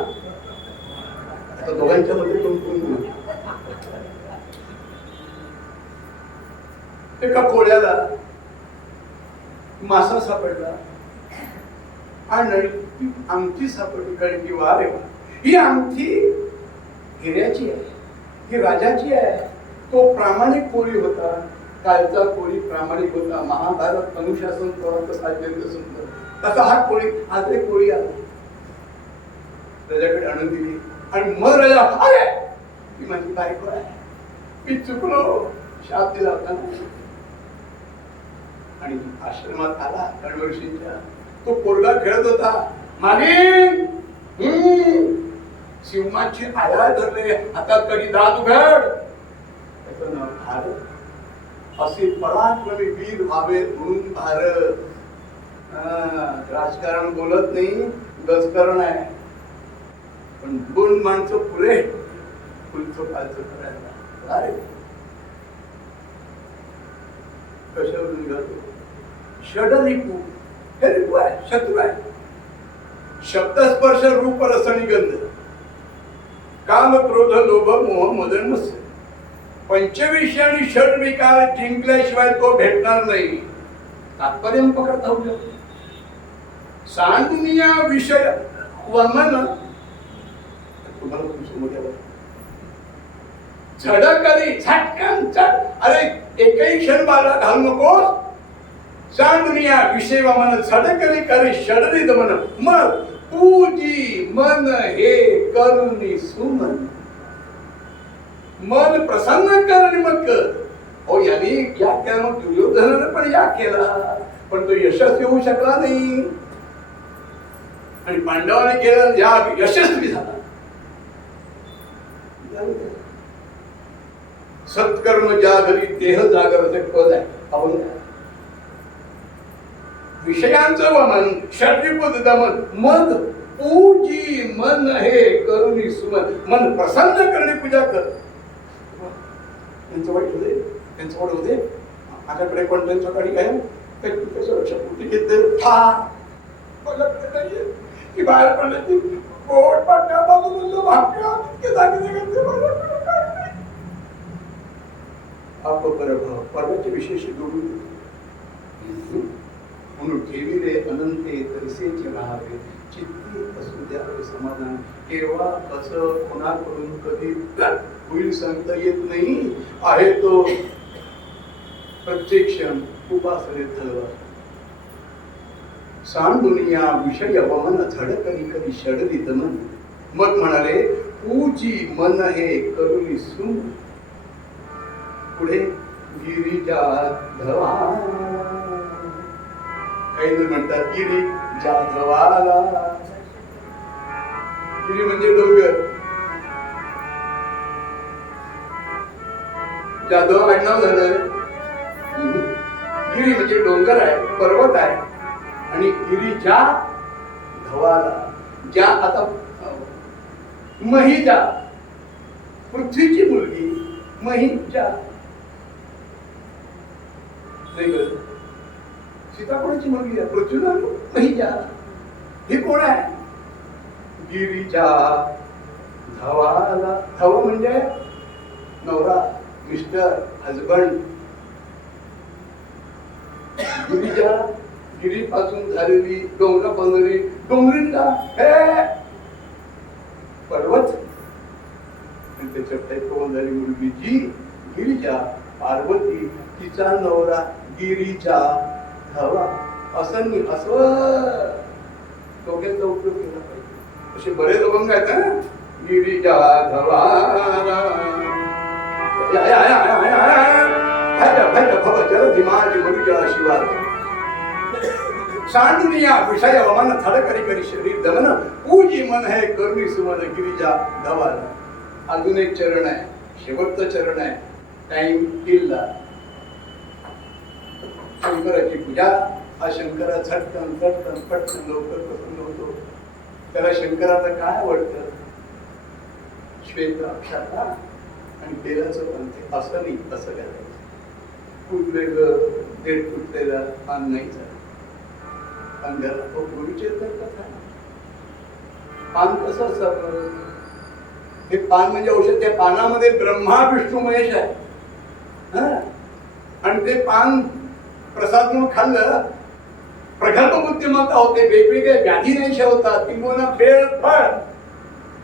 आता दोघांच्या मध्ये कोण एका कोळ्याला मासा सापडला आणि ती अंगठी सापडली कारण की वा रे ही अंगठी हिऱ्याची आहे ही राजाची आहे तो प्रामाणिक कोळी होता कालचा कोळी प्रामाणिक होता महाभारत अनुशासन साध्यंत सुंदर तसा हा कोळी आज एक कोळी आला राजाकडे आणून दिली आणि मग राजा अरे ती माझी बायको आहे मी चुकलो शाप दिला होता आणि आश्रमात आला रणवर्षींच्या तो पोरगा खेळत होता मागे सिंहाची आया धरले आता कधी दात उघड त्याचं नाव भारत असे पराक्रमी वीर व्हावे म्हणून भारत राजकारण बोलत नाही गजकारण आहे पण दोन माणसं पुरे फुलचं पालचं करायला अरे कशावरून निघालो षडरिपू हे रिपू आहे शत्रू आहे शब्दस्पर्श रूप रसणी गंध काम क्रोध लोभ मोह मदन मत्सर पंचविष आणि षड विकार जिंकल्याशिवाय तो भेटणार नाही तात्पर्य पकडता होऊ सांडनीय विषय वमन तुम्हाला तुमच्या झडकरी झटकन चट अरे एकही क्षण बाळा घालू नकोस सांडनिया विषय मन झडकरी करे षडरी दमन मग पूजी मन हे करुणी सुमन मन प्रसन्न करणे मग हो यांनी या केला मग दुर्योधनाने पण या केला पण तो यशस्वी होऊ शकला नाही आणि पांडवाने केलं या यशस्वी झाला सत्कर्म ज्या घरी देह जागरचे पद आहे पाहून विषयांचं वमन षड्रिपुत दमन मग पूजी मन हे करुणी सुमन मन प्रसन्न करणे पूजा कर त्यांचं वाईट होते त्यांचं वाईट होते माझ्याकडे पण त्यांच्या काळी काय शक्ती घेतले ठा माझ्याकडे नाहीये की बाहेर पडले ती पोट पाट्या बाबू म्हणलं भाग्या की जागे अपरभाव पर्वाचे विशेष जोडून म्हणून ठेवी रे अनंते तैसेचे राहावे चित्ती असू द्यावे समाधान केव्हा कसं कोणाकडून कधी होईल सांगता येत नाही आहे तो प्रत्येक क्षण उपासनेत हलवा सांडुनिया विषय वमन झडकरी कधी षडरी दमन मग म्हणाले पूजी मन हे करुणी सुम पुढे गिरीजा धवा काही जण म्हणतात गिरी जाधवाला गिरी म्हणजे डोंगर जाधव आडनाव झालं गिरी म्हणजे डोंगर आहे पर्वत आहे आणि गिरीजा धवाला ज्या आता महिजा पृथ्वीची मुलगी महिजा सीता कोणाची मुलगी आहे पृथ्वीला महिजा ही कोण आहे गिरीजा धवाला धव म्हणजे नवरा मिस्टर हजबंड गिरीजा गिरीपासून झालेली डोंगर बंगरी डोंगरींचा हे पर्वत त्याच्या कोण झाली मुलगी जी गिरीजा पार्वती तिचा नवरा गिरीचा धवा असं डोक्याचा उपयोग केला पाहिजे असे बरेच अभंग आहेत ना गिरीजा धवा जलधिमाजी मनुजा शिवा सांडुनिया विषय वमन थडकरी करी शरीर दमन पूजी मन है करुणी सुमन गिरिजा धवाल अजून एक चरण आहे शेवटचं चरण आहे टाइम किल्ला शंकराची पूजा हा शंकरा झटकन झटकन पटकन लवकर प्रसन्न होतो त्याला शंकराचं काय आवडतं? श्वेत अक्षाला आणि बेलाचं पंथ. असं नाही, असं करायचं. फुटलेलं देठ फुटलेला पान नाही झालं. पान घाला तो गुरुचे तर कथा. पान कसं असतं? हे पान म्हणजे औषध. त्या पानामध्ये ब्रह्मा विष्णू महेश आहे. आणि ते पान प्रसाद म्हणून खाल्लं, प्रगल्भ बुद्धिमत्ता होते, वेगवेगळे व्याधी नाही होतात, किंवा फेळ फळ.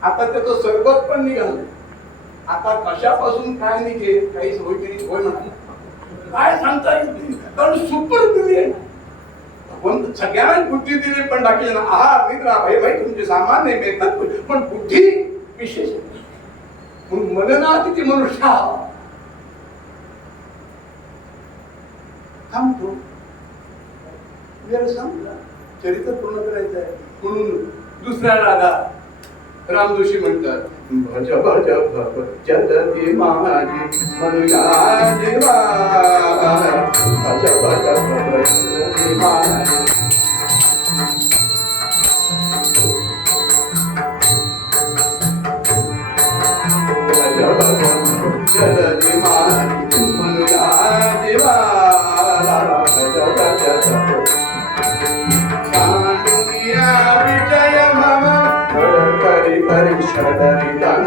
आता त्याचं सरबत पण निघालं. आता कशापासून काय निघेल काहीच होय की नाही होय म्हणा, काय सांगता येत नाही. कारण सुपर दिली आहे. पण सगळ्यांना बुद्धी दिली, पण बाकी आहार निद्रा भाई भाई तुमचे सामान्य मिळतात, पण बुद्धी विशेष आहे. म्हणून मननात मनुष्य थांबतो. वेळ संपला, चरित्र पूर्ण करायचं आहे. म्हणून दुसऱ्या रागात रामजोशी म्हणतात, भज भज जगती माझी मनुजा देवा, भज भज जगती माझी. जगती माझी मनुजा देवा, विजय मम करी करी शबरी दान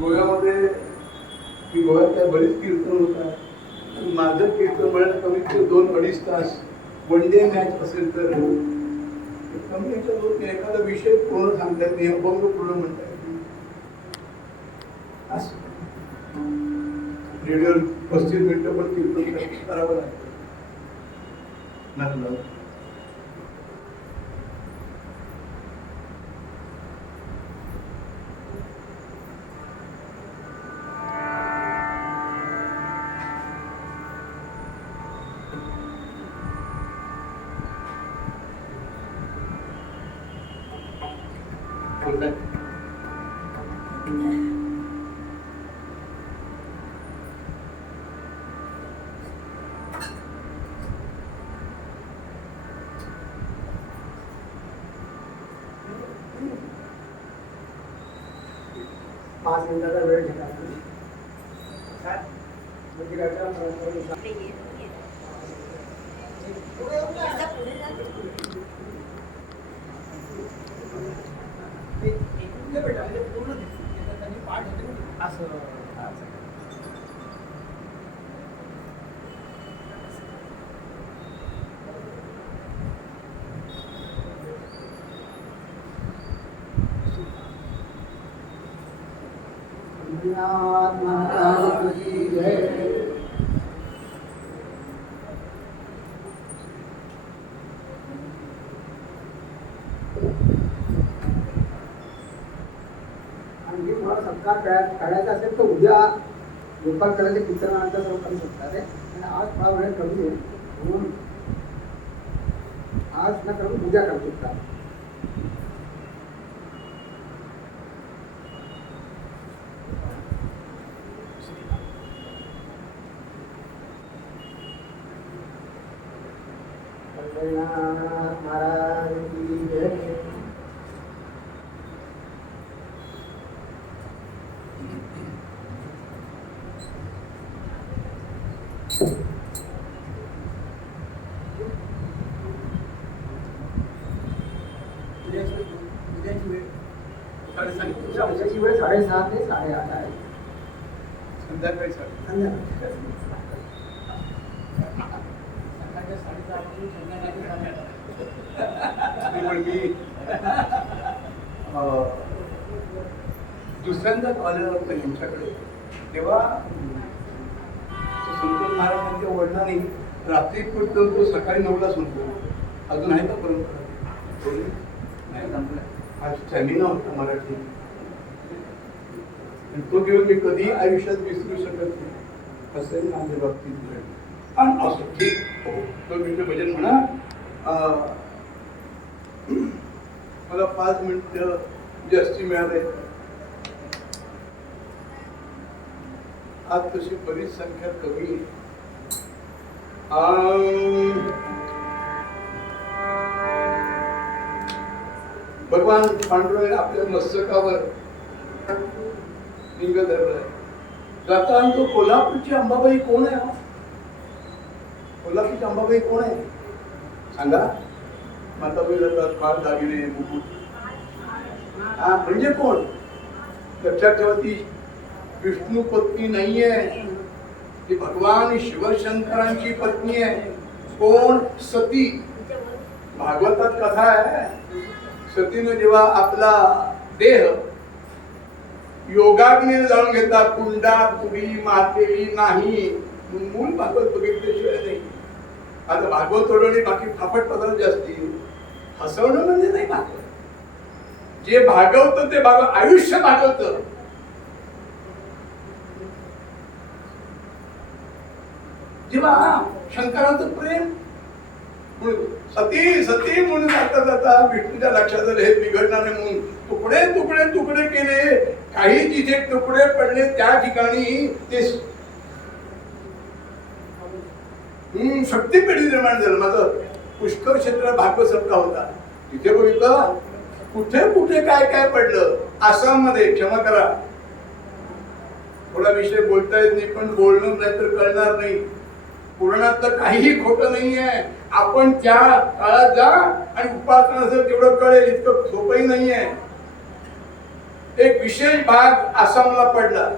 गोव्यामध्ये गोव्यात काय बरीच कीर्तन होतात. माझं कीर्तन म्हणायला कमीत कमी 2-2.5 तास. वन डे मॅच असेल तर कमी याच्यात एखादा विषय पूर्ण सांगता येत नाही, अभंग पूर्ण म्हणता येत नाही. असं रेडिओवर 35 मिनिटं पण कीर्तन करावं लागतं. पाच मिनिटाचा वेळ घेतला. महाराज की जय. आणखी मला सत्कार करायचा असेल तर उद्या गोपाल करायचे कीर्तनानंतर सर्व करू शकतात. आणि आज थोडा वेळ कमी आहे म्हणून आज न करून उद्या करू शकतात. महाराज की जय. उद्याची वेळ 6:30 ते 8:30 आहे. संध्याकाळी दुसऱ्यांदा कॉल होता यांच्याकडे, तेव्हा संतोष महाराजांच्या वडिलांनी रात्री पटकन तो सकाळी 9ला सुनतो. अजून आहे का परंपरा? नाही संपला. आज स्टॅमिना होता मराठी. तो घेऊन मी कधी आयुष्यात विसरू शकत नाही. असं आहे माझ्या बाबतीत. आणि असं ठीक 2 मिनिटं भजन म्हणा. मला 5 मिनिटं जास्ती मिळाले. आज तशी बरीच संख्या कमी आहे. भगवान पांडुरंग आपल्या मस्तकावर लिंग धरलंय. जाता तो कोल्हापूरची अंबाबाई कोण आहे? कोल्हापूरची अंबाबाई कोण आहे सांगा. माताबाई जातात, फार दागिने, मुकुट. हा म्हणजे कोण? लक्षात ठेवा, ती विष्णू पत्नी नाहीये, ती भगवान शिवशंकरांची पत्नी आहे. कोण? सती. भागवतात कथा आहे, सतीने जेव्हा आपला देह योगाग्नीने जाणून घेतला, कुंडा पुडी मातेली नाही. मूळ भागवत बघितल्याशिवाय नाही. आता भागवत थोडं बाकी फापट पदार्थ जास्ती. हसवणं म्हणजे नाही भागवत. जे भागवत ते आयुष्य भागवत. जेव्हा शंकराचं प्रेम सती सती म्हणून जाता जाता विष्णूच्या लक्षात आलं हे बिघडणार नाही म्हणून तुकडे तुकडे तुकडे केले. काही जिथे तुकडे पडले त्या ठिकाणी ते शक्तीपीठ निर्माण झालं. माझं पुष्कर क्षेत्र भागवत सप्ताह होता. तिथे बघितलं कुठे कुठे काय काय पडलं. आसाम मध्ये, क्षमा करा थोडा विषय बोलता येत नाही, पण बोलणं नाही तर कळणार नाही. पुराणातलं काहीही खोटं नाहीये. आपण त्या काळात जा आणि उपासना असेल तेवढं कळेल, इतकं सोपंही नाहीये. एक विशेष भाग आसामला पडला,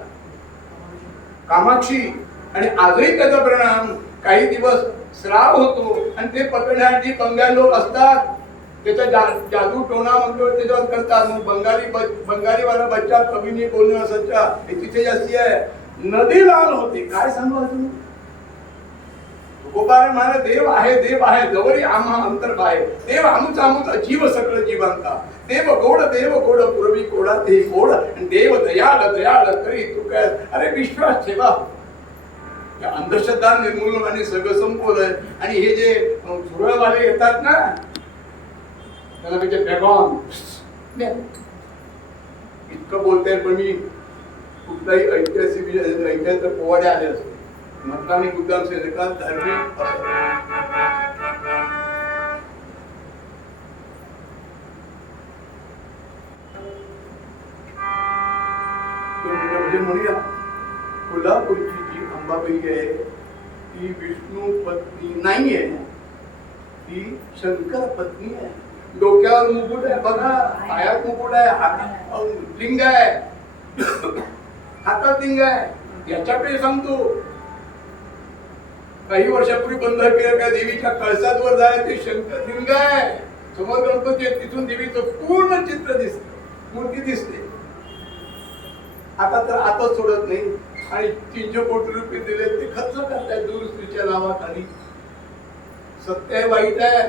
कामाक्षी, आणि आजही त्याचा परिणाम. काही दिवस श्राव होतो आणि ते पकडण्यासाठी बंगाली लोक असतात. त्याचा जादू टोना म्हणतो त्याच्यावर करतात. मग बंगालीवाला बच्चा कवीने बोलणं सच्चा हे तिथे जास्ती आहे. नदी लाल होते. काय सांगू अजून? गोपाळ म्हणाले देव आहे जवळी आम्हा अंतर आहे. देव आमुचा जीव सकळ जीवांता. देव गोड पूर्वी कोडा ते गोड, देव दयाळ करी तू काय. अरे विश्वास ठेवा. अंधश्रद्धा निर्मूलन आणि सगळं संपवलंय. आणि हे जे झुरळवाले येतात ना, त्याला म्हणजे बेगॉन इतकं बोलताय. पण मी कुठलाही ऐतिहासिक पोवाडे आले असते मतदानी मुद्दाम सेनेकाल धार्मिक म्हणूया. कोल्हापूरची जी अंबाबाई आहे ती विष्णू पत्नी नाहीये, ती शंकर पत्नी आहे. डोक्यावर मुकुट आहे बघा, पायात मुकुट आहे, लिंग आहे, हातात लिंग आहे. याच्याकडे सांगतो काही वर्षापूर्वी बंद केलं का देवीच्या कळसावर जाय ते शंकर लिंग आहे. समोर गणपती आहे, तिथून देवीचं पूर्ण चित्र दिसतं, मूर्ती दिसते. आता तर आता सोडत नाही. आणि 300 कोटी रुपये दिले ते खर्च करताय दुरुस्तीच्या नावाखाली. सत्य आहे वाईट आहे.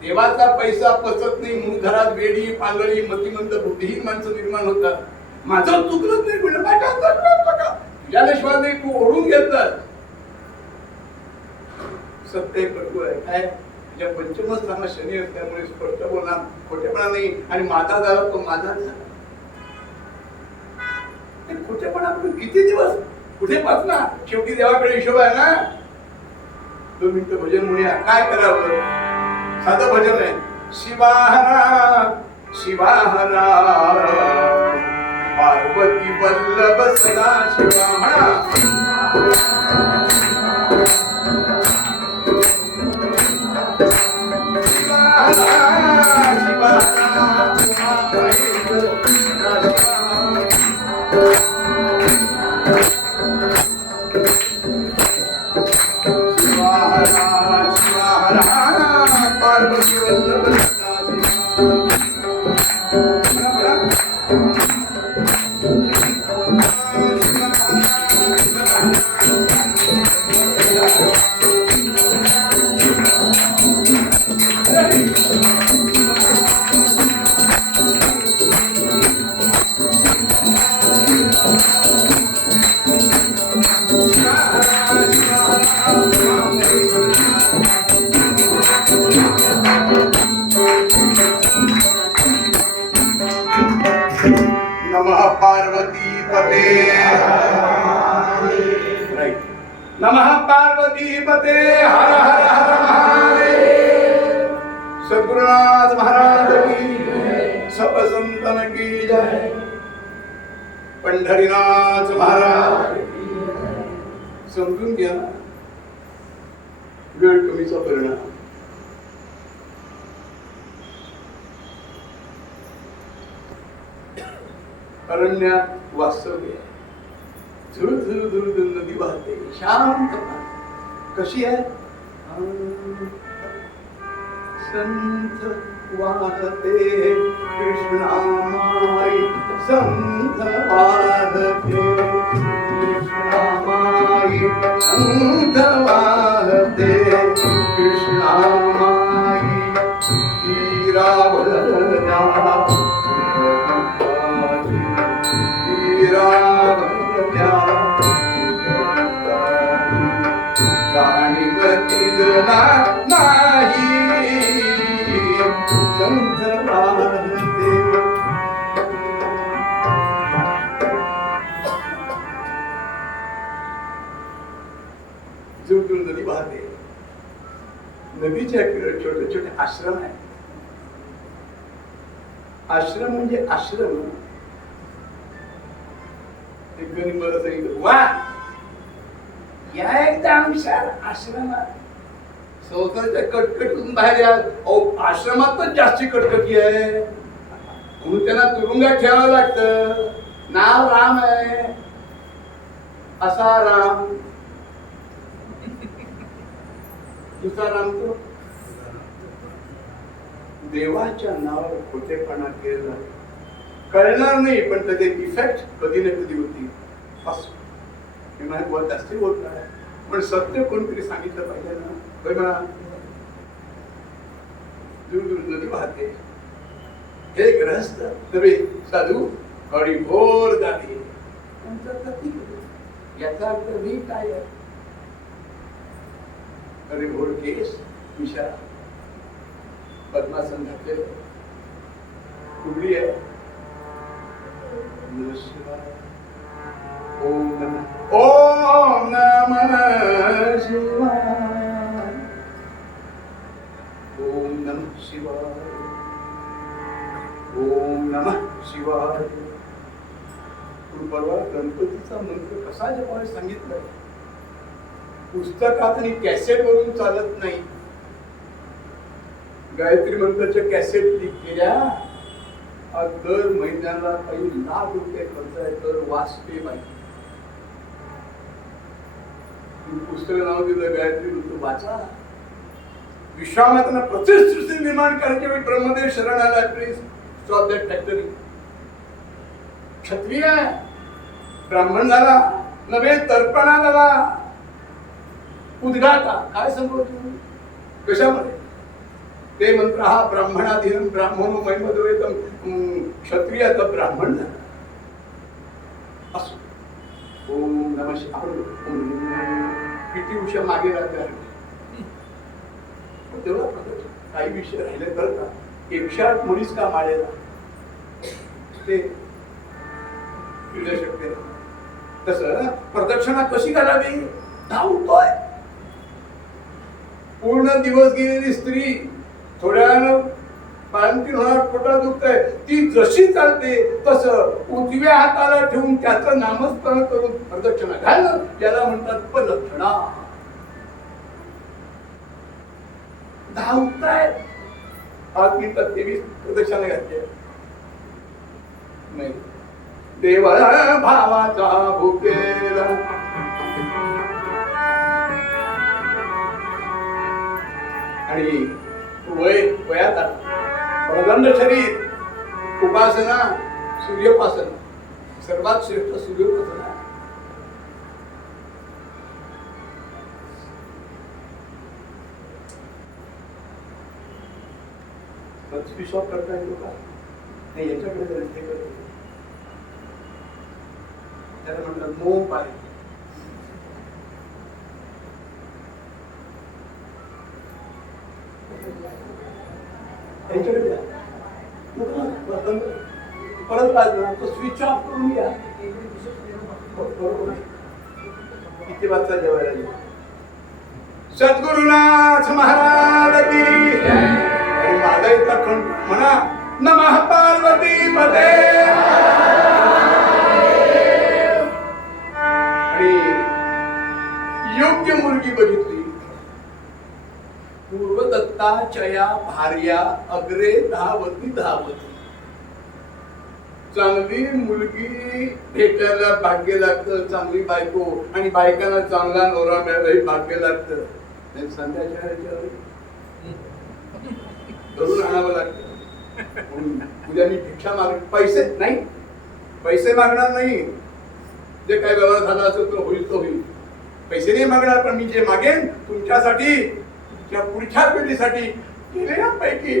देवाचा पैसा पचत नाही म्हणून घरात वेडी पांगळी मतिमंद बुद्धिहीन माणसं निर्माण होतात. माझं चुकलंच नाही म्हणजे तुझ्याशिवाय नाही, तू ओढून घेतलास. सत्य कटू आहे. काय तुझ्या पंचमस्थानात शनी असल्यामुळे स्पष्ट बोलणार, खोटेपणा नाही. आणि माझा झाला तो माझा झाला. खोटेपणा किती दिवस कुठे पाचणार. शेवटी देवाकडे हिशोब आहे ना. 2 मिनिटं भजन म्हणूया. काय करावं? साधं भजन आहे. शिवाहरा शिवाहरा पार्वती वल्लभ सदा शिवा म्हणा. पार्वती पते राईट नमः पार्वती पते हर हर हर महादेव सद्गुरुनाथ महाराज की सब संतन की जय पंढरीनाथ महाराज समजून घ्या वेळ कमीचा परिणाम अरण्यात वास्तव्य झुळ झुळ झुळ झुळ नदी वाहते शांत कशी आहे संत वाहते कृष्णामाई संत वाहते कृष्णामाई संत वाहते कृष्णामाई तीरावरल्या नाही संत वाहते जुळजुळ नदी वाहते नदीच्या छोटे छोटे आश्रम आहे आश्रम म्हणजे आश्रम एक गणी मला सांगितलं वा या एकदा आमच्या आश्रमात संसाराच्या कटकटीतून बाहेर या आश्रमातच जास्ती कटकटी आहे म्हणून त्यांना तुरुंगात ठेवावं लागतं नाव राम आहे असा राम दुसरा राम तो देवाच्या नावावर खोटेपणा केला कळणार नाही पण त्याचे इफेक्ट कधी ना कधी होती असं जास्ती बोलत नाही पण सत्य कोणतरी सांगितलं पाहिजे ना म्हणा दूर दूर नदी वाहते हे ग्रहस्थ तरी साधू हरिभोर जाते याचा अर्थ मी काय आहे हरिभोर केस विषा पद्मासन घातलेलं कुबडी आहे ओम नमः शिवाय ओम नमः शिवाय ओम नमः शिवाय परवा गणपतीचा मंत्र कसा जपायला सांगितलंय पुस्तकात आणि कॅसेट वरून चालत नाही गायत्री मंत्राच्या कॅसेट लिख केल्या दर महिन्याला काही लाख रुपये खर्च आहे तर वाचते पाहिजे पुस्तक नाव दिलं गायत्री मंत्र वाचा विश्वामित्रांना प्रत्येक सृष्टी निर्माण करायच्या वेळी ब्रह्मदेव शरण आला प्लीज स्टॉप दॅट फॅक्टरी क्षत्रिय ब्राह्मण झाला नव्हे तर्पणा झाला उद्घाटा काय सांगू कशामध्ये ते मंत्र हा ब्राह्मणाधीन ब्राह्मणो महिमद्वैतम क्षत्रियाचा ब्राह्मण झाला असो ओम नमः शिवाय किती उशा मागे राहते तेवढा काही विषय राहिले तर का 108 मुलीस का माळेला ते शक्य तस प्रदक्षिणा कशी करावी धावतोय पूर्ण दिवस गेलेली स्त्री थोड्या पायांची होणार पोटात दुखतंय ती जशी चालते तसं उजव्या हाताला ठेवून त्याचं नामस्मरण करून प्रदक्षिणा घालणं याला म्हणतात प्रदक्षिणा धावताय 5 मिनिटात 23 प्रदक्षिणा घातल्या नाही देवा भावाचा भुकेला आणि वयात प्रदंड शरीर उपासना सूर्योपासना सर्वात श्रेष्ठ सूर्योपासना विश्वास करताय लोक नाही याच्याकडे त्याला म्हणतात मोह पाय यांच्याकडे परत वाजला तो स्विच ऑफ करून घ्या. बरोबर आहे. किती वाजता जेवायला येईल? सद्गुरुनाथ महाराज की जय. आणि माझा इथला कंठ म्हणा नमः पार्वती पते. आणि योग्य मुलगी बघितली. पूर्वदत्ताचया भार्या अग्रे धावती धावती. चांगली मुलगी भेटायला भाग्य लागतं, चांगली बायको, आणि बायकांना चांगला नवरा मिळायला भाग्य लागतं. संध्याच्या धरून आणावं लागतं. उद्या मी भिक्षा माग पैसे नाही, पैसे मागणार नाही. जे काय व्यवहार झाला असेल तर होईल तो होईल. पैसे नाही मागणार, पण मी जे मागेन तुमच्यासाठी, तुमच्या पुढच्या पिढीसाठी केलेल्यापैकी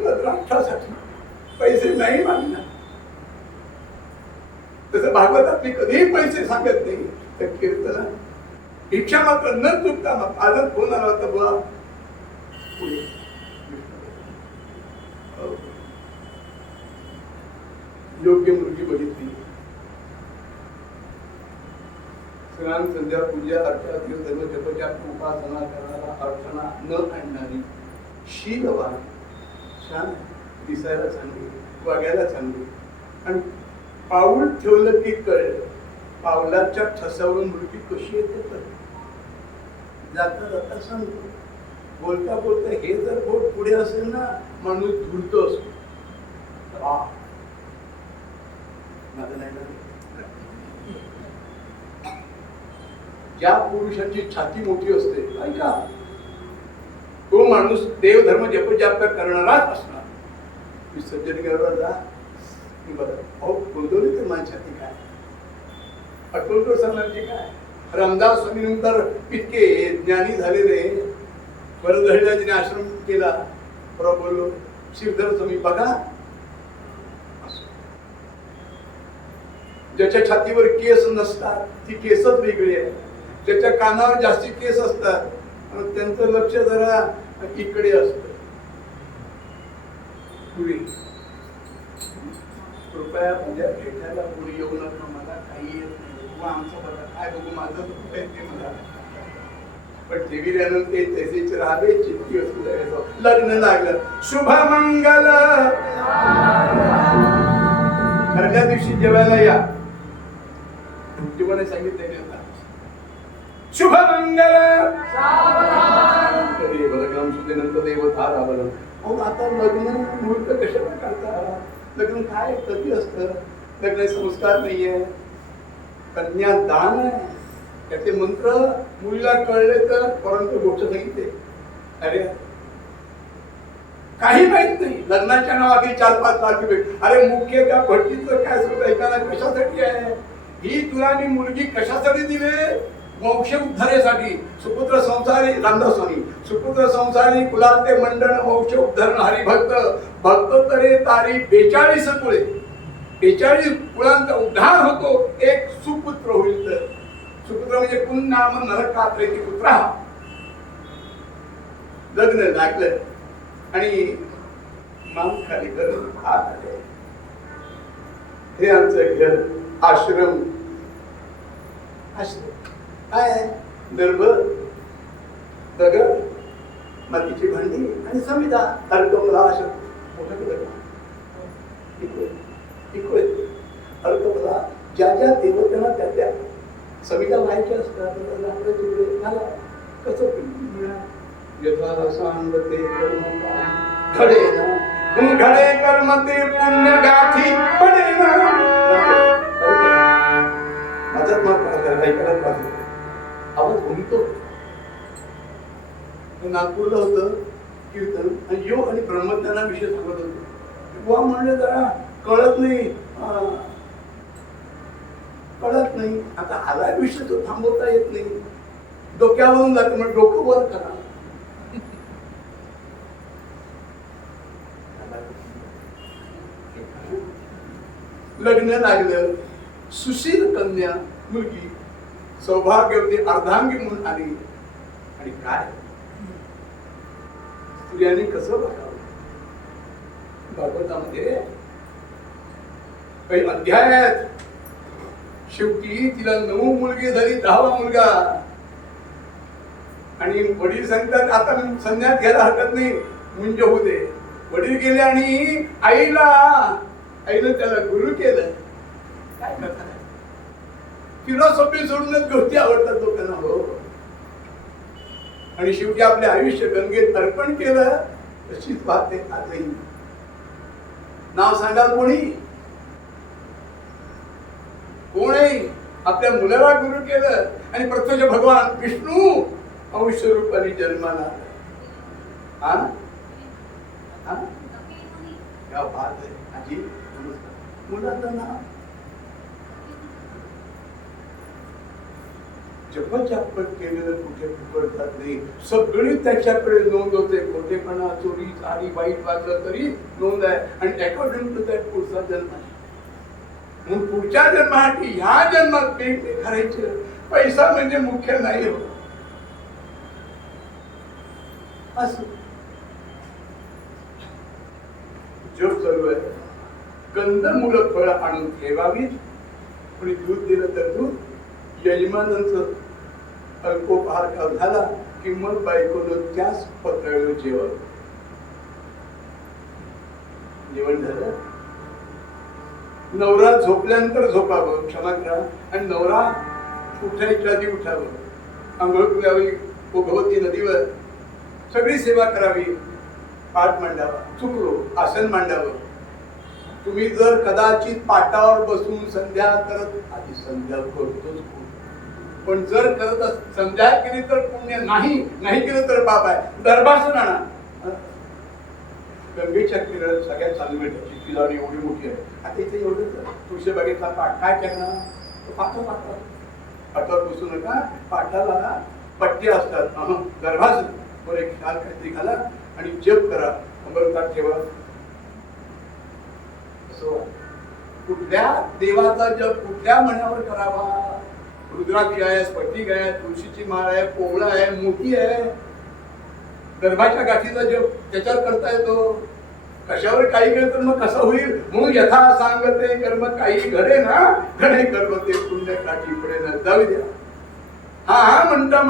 राष्ट्रासाठी पैसे नाही मागणार. तसं भागवतात मी कधीही पैसे सांगत नाही. तर कीर्तना भिक्षा मात्र न चुकता मग आजच फोन आला होता बुवा पुढे योग्य मुलगी बघितली. स्नान संध्या पूजा अर्चा धर्म जपजाप उपासना करणारा, अर्चना न आणणारी, शीलवान, छान दिसायला चांगली, वागायला चांगली. आणि पाऊल ठेवलं की कळलं. पावलाच्या ठसावरून मुलगी कशी येते तर जाता जाता सांगतो. बोलता बोलता हे जर बोट पुढे असेल ना, माणूस धुरतो असतो. ज्या पुरुषाची छाती मोठी असते ऐका, तो माणूस देव धर्म जपजाप करणाराच असणार. विसर्जन करायला जा बरं. अहो गोंधळी तर माझी छाती काय, अटोलकर सांगण्याचे काय. रामदास स्वामीनंतर इतके ज्ञानी झालेले, वरदहळ्याजीने आश्रम केला. प्रभू श्रीधर स्वामी बघा, ज्याच्या छातीवर केस नसतात ती केसच वेगळी आहे. ज्याच्या कानावर जास्ती केस असतात त्यांचं लक्ष जरा इकडे असत. पुढे कृपया उद्या भेटायला पुढे येऊ नका. मला काही येत नाही. आमचं बघा काय बघू, माझं दुःख आहे ते मला. पण ठेवील्यानंतर ते तसेच राहावे. चित्ती असू लग्न लागलं. शुभमंगल. पहिल्या दिवशी जेवायला या. जीवने सांगितलं शुभमंगल. तदेव लग्नं सुतेनंतर देव धारावलं. आता लग्न मुहूर्त कशाला करता? लग्न काय कधी असतं? लग्न संस्कार नाहीये, कन्यादान आहे. त्याचे मंत्र मुलीला कळले तर परंतु गोष्ट सांगितले. अरे काही माहित नाही. लग्नाच्या नावाखाली 4-5 लाख रुपये. अरे मुख्य त्या भट्टीचं काय सुद्धा ऐकायला कशासाठी आहे? ही तुला मी मुलगी कशासाठी दिले? मोक्ष उद्धारेसाठी. सुपुत्र संसारी रामदास स्वामी, सुपुत्र संसारी कुलांते मंडळ मोक्ष उद्धरण हरिभक्त. भक्त तरे तारी 42 कुळे. 42 कुळांचा उद्धार होतो. एक सुपुत्र होईल तर. सुपुत्र म्हणजे पुन्हा नरकात्रेची पुत्र. लग्न लागलं आणि मान खाली करून हात आले. हे आमचं घर, आश्रम. आश्रम काय आहे? दर्भ, दगड, मातीची भांडी आणि संविधा. अर्कमला आश्रम मोठा अर्कमला ज्या ज्या देवतांना त्या त्या संविधा माहिती असतात. कसं यथा सांगते घडे ना, घडे कर्मते पुण्य गाठी पडे ना. माझ्यात मग ऐकायला पाहिजे. आवाज घुमतो. नागपूरला होतं कीर्तन आणि योग आणि ब्रह्मज्ञानाविषयी सांगत होतो. बुवा म्हणलं जरा कळत नाही, कळत नाही. आता आला विषय तो थांबवता येत नाही. डोक्यावरून जाते. मग डोकं वर करा. लग्न लागलं. सुशील कन्या मुलगी, सौभाग्यवती अर्धांगी म्हणून आली. आणि काय स्त्रियांनी कसं बघावं? भागवतामध्ये काही अध्याय आहेत. शेवटी तिला 9 मुलगी झाली, 10वा मुलगा. आणि वडील सांगतात आता संन्यास घ्यायला हरकत नाही, मुंज होऊ दे. वडील गेले आणि आईनं त्याला गुरु केलं. काय करता, फिलॉसॉफी सोडूनच गोष्टी आवडतात लोकांना. हो. आणि शेवटी आपले आयुष्य गंगेत अर्पण केलं. तशीच पाहते आजही. नाव सांगाल कोणी? कोणी आपल्या मुलाला गुरु केलं आणि प्रत्यक्ष भगवान विष्णू अंश रूपाने जन्माला. हा हा क्या बात आहे. आजी मुलाचं नाव जपत केलेलं कुठे फुकटतात नाही. सगळी त्याच्याकडे नोंद होते. खोटेपणा, चोरी, चारी, वाईट वागलं तरी नोंद आहे. आणि अकॉर्डिंग टू दॅट पुढचा जन्म आहे. म्हणून पुढच्या जन्मासाठी ह्या जन्मात पेटी करायचे. पैसा म्हणजे मुख्य नाही हो. असं जग चालू आहे. कंदमुळं फळ आणून ठेवावीत. कोणी दूध दिलं तर दूध. यजमानांचं अल्पोपहार का झाला की मग बायकोनं त्याच पत्राला जेवण झालं. नवरा झोपल्यानंतर झोपावं, क्षमा करा. आणि नवरा उठायच्या आधी उठावं. आंघोळ करावी, भगवती नदीवर सगळी सेवा करावी. पाठ मांडावा, चुकलो आसन मांडावं. तुम्ही जर कदाचित पाटावर बसून संध्या करत, आधी संध्या करतोच, पण जर करत संध्या केली तर पुण्य नाही, नाही केलं तर पाप आहे. दरबासन आणा. गंगेच्या किनाऱ्यात सगळ्यात चालू भेटायची किनारी एवढी मोठी आहे. आता इथे एवढं तुळशीबागेतला पाठ काय करणार? पाठावर बसू नका. पाठाला पट्ट्या असतात. गर्भासन वर एक शाल काहीतरी घाला आणि जप करा. अमृतात ठेवा. कुठल्या देवाचा जप कुठल्या मनावर करावा? रुद्राक्ष आहे, स्फटिक आहे, तुळशीची माळ आहे, पोवळा आहे, मोठी आहे. गर्भाच्या गाठीचा जप त्याच्यावर करता येतो. कशावर काही केलं तर मग कसं होईल? म्हणून यथा सांगते कर्म काही घडे ना घडे कर्म ते पुण्य काठी पुढे न जाऊ द्या. हा म्हणता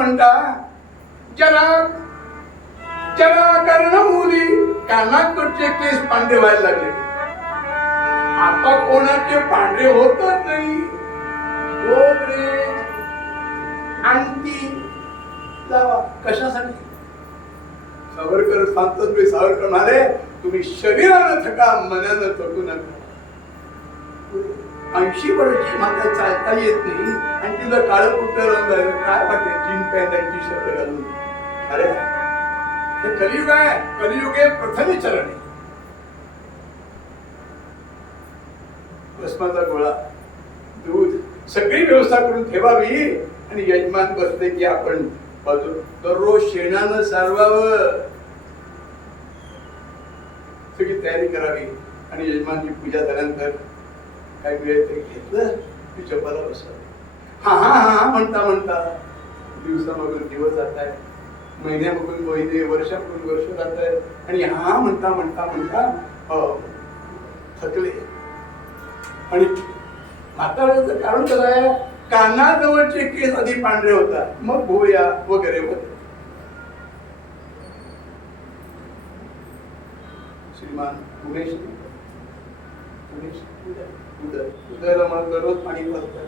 जरा कर्ण मुली कानाकडचे केस पांढरे व्हायला लागले. आता कोणाचे पांढरे होतच नाही. आणखी जावा. कशासाठी? सावरकर सांगतात, मी सावरकर म्हणाले तुम्ही शरीरानं थका, मनानं थकू नका. 80 वर्षी मात्र चालता येत नाही आणि तिला काळं कुठं लावून जायचं काय वाटते? जीन पॅन्ट आणि टी शर्ट घालून. अरे हे कलियुग आहे. कलियुगे प्रथम चरण आहे. भस्माचा गोळा, दूध सगळी व्यवस्था करून ठेवावी. आणि यजमान बसले की आपण दररोज शेणानं सारवावं. सगळी तयारी करावी. आणि यजमानची पूजा झाल्यानंतर काय मिळेल ते घेतलं की जपाला बसावं. हा म्हणता दिवसामागून दिवस जात आहे, महिन्यामागून महिने, वर्षाकडून वर्ष जात आहे. आणि हा म्हणता थकले. आणि म्हाताऱ्याचं कारण कसं आहे? कानाजवळचे केस आधी पांढरे होतात, मग भोया वगैरे होते. श्रीमान उदयला मला दररोज पाणी पाजतात.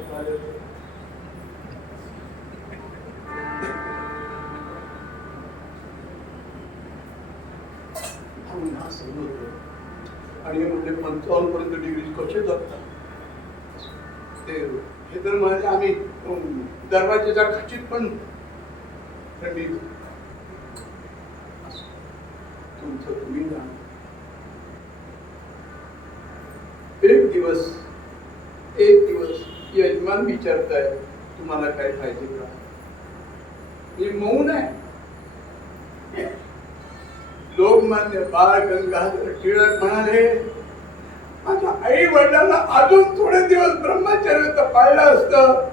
आणि म्हणजे 55 पर्यंत डिग्री कसे जगतात ते. हे तर म्हणजे आम्ही दरवाजेच्या खचित पण थंडी. तुमचं तुम्ही जाण. एक दिवस यजमान विचारताय तुम्हाला काय पाहिजे का? मी मौन आहे. लोकमान्य बाळ गंगाधर टिळक म्हणाले, माझ्या आई वडिलांना अजून थोडे दिवस ब्रह्मचर्य पाळलं असतं,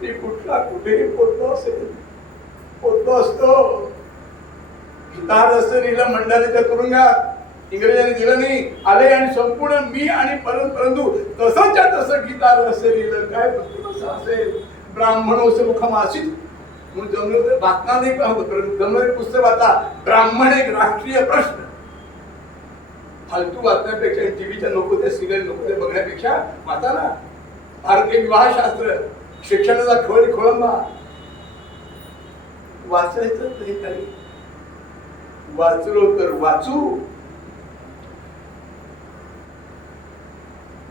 मी कुठेही पोचलो असतो. गीतार असतं लिहिलं मंडाल्याच्या तुरुंगात. इंग्रजांनी दिलं नाही, आले आणि संपूर्ण मी आणि परंतु तसंच्या तसं गीता रहस्य लिहिलं. काय कसं असेल, ब्राह्मणोस मुखमासीत म्हणून जमलं वाचणार नाही. जमलं पुस्तक वाचा, ब्राह्मण एक राष्ट्रीय प्रश्न. फालतू वाचण्यापेक्षा, टीव्हीच्या नको ते सिरियल नको ते बघण्यापेक्षा वाचा ना. भारतीय विवाहशास्त्र शिक्षणाचा खोळंबा. वाचायचं नाही काही, वाचलो तर वाचू.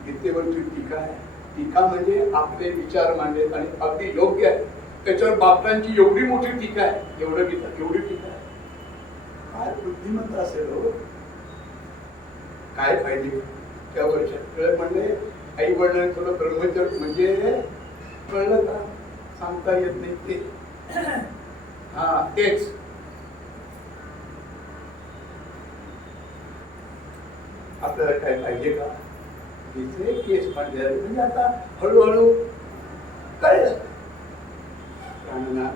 गीतेवरची टीका आहे. टीका म्हणजे आपले विचार मांडलेत आणि अगदी योग्य आहे. त्याच्यावर बापटांची एवढी मोठी टीका आहे, एवढं गीता एवढी टीका आहे. काय बुद्धिमत्ता असेल हो. काय पाहिजे त्या वर्षात म्हणले आई वडिलांनी थोडं ब्रह्मचर्य म्हणजे कळलं का, सांगता येत नाही ते. हा तेच आपल्याला काय पाहिजे का, तिचे केस मांडले म्हणजे आता हळूहळू कळलं. प्राणनाथ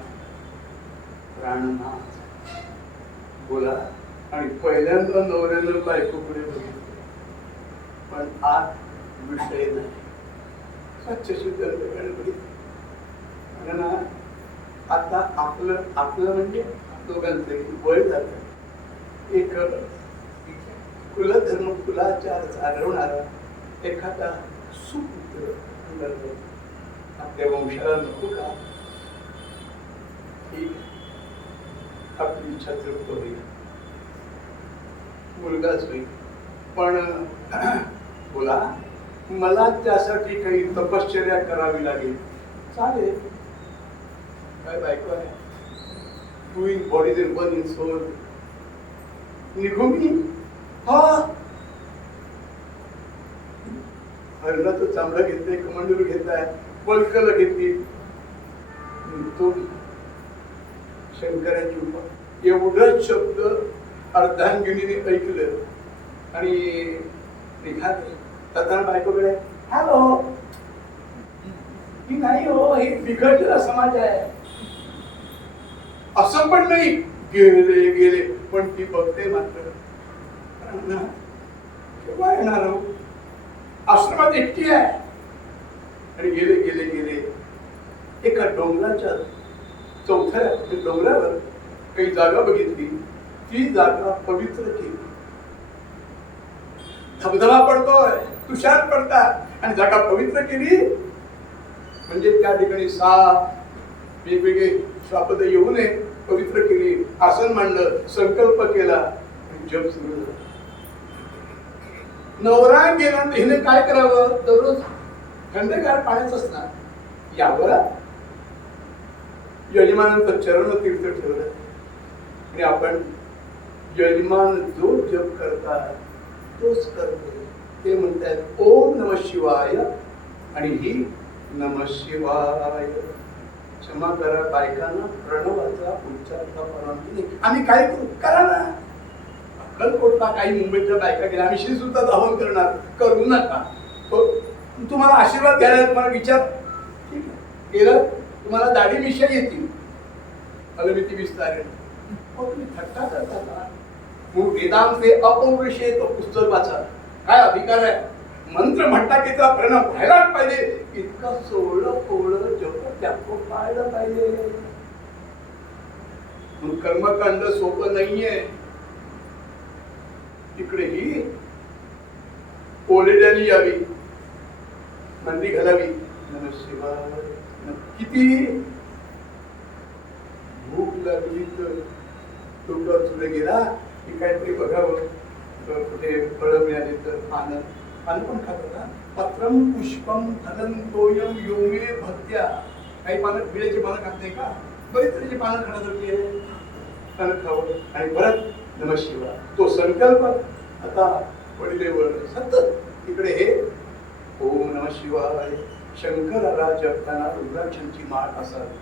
प्राणनाथ बोला. आणि पहिल्यांदा नवऱ्यानं बायकोकडे बघितलं, पण आत विषय नाही. स्वच्छ शुद्ध बघितलं. आता आपलं म्हणजे दोघांचं वय झालं. एक कुलधर्म कुलाचार चालवणारा एखादा सुपुत्र आपल्या वंशाला नको का? ठीक, आपली इच्छा तृप्त होईल, मुलगाच होईल. पण बोला, मला त्यासाठी काही तपश्चर्या करावी लागेल. चालेल, काय बायको आहे. Doing bodies in one in soul. निघू मी. हा हरणाचं चांबडं घेतलंय, कमंडलू घेतलाय, पलकल घेतली. तो शंकराची उपा एवढंच शब्द अर्धांगिनीने ऐकलं आणि निघाले. तथा बायकोकडे, हॅलो, की नाही हो, हे बिघडलेला समाज आहे. असं पण नाही, गेले पण ती बघते मात्र. केव्हा येणार हो, आश्रमात एकटी आहे. आणि गेले एका डोंगराच्या चौथऱ्या डोंगरावर काही जागा बघितली. ती जागा पवित्र केली. धबधबा पडतोय, तुषार पडतात आणि जागा पवित्र केली. म्हणजे त्या ठिकाणी साप वेगवेगळे श्वापद येऊ नये, पवित्र केली. आसन मांडलं, संकल्प केला आणि जप सुरू झाला. नवरा गेला, हिने काय करावं, दररोज थंडगार पाण्याच असणार. यावर यजमानांचं चरण तीर्थ ठेवलं आणि आपण यजमान जो जप करतात तोच करतो. ते म्हणतात ओम नमः शिवाय आणि ही नमः शिवाय. क्षमा करा बायकांना, प्रणवाचा उच्चारता परवानगी नाही. आम्ही काय करू, करा ना. अक्कलकोटला काही मुंबईतल्या बायका गेल्या, आम्ही श्री सुद्धा धावन करणार, करू नका. तुम्हाला आशीर्वाद द्यायला तुम्हाला विचार, ठीक आहे केलं, तुम्हाला दाढी मिशा येतील, अलमिती विस्तारेल. तुम्ही थट्टा करता का? वेदांचे अपौरुषे तो पुस्तक वाचा. काय अधिकार आहे, मंत्र म्हणताकीचा प्रणव व्हायलाच पाहिजे. इतकं सोळं कोळं जप त्याको पाळलं पाहिजे. कर्मकांड सोपं नाहीये. इकडे ही ओलेड्यानी यावी, मंदी घालावी. नमः शिवाय. किती भूक लागली तर डोक्यावर तुला गेला की काहीतरी बघावं, कुठे फळं मिळाली तर पानं पण खात होता. पत्रम पुष्पम फलं तोयम योमे भक्त्या. काही पानं विड्याची पानं खात नाही का, बरीच तऱ्हेची पानं खाण्यासारखी आहे. पानं खावं आणि परत नमः शिवाय. तो संकल्प आता वडिलेवर सतत इकडे हे ओम नमः शिवाय. शंकराला जपताना रुद्राक्षांची माळ असावी.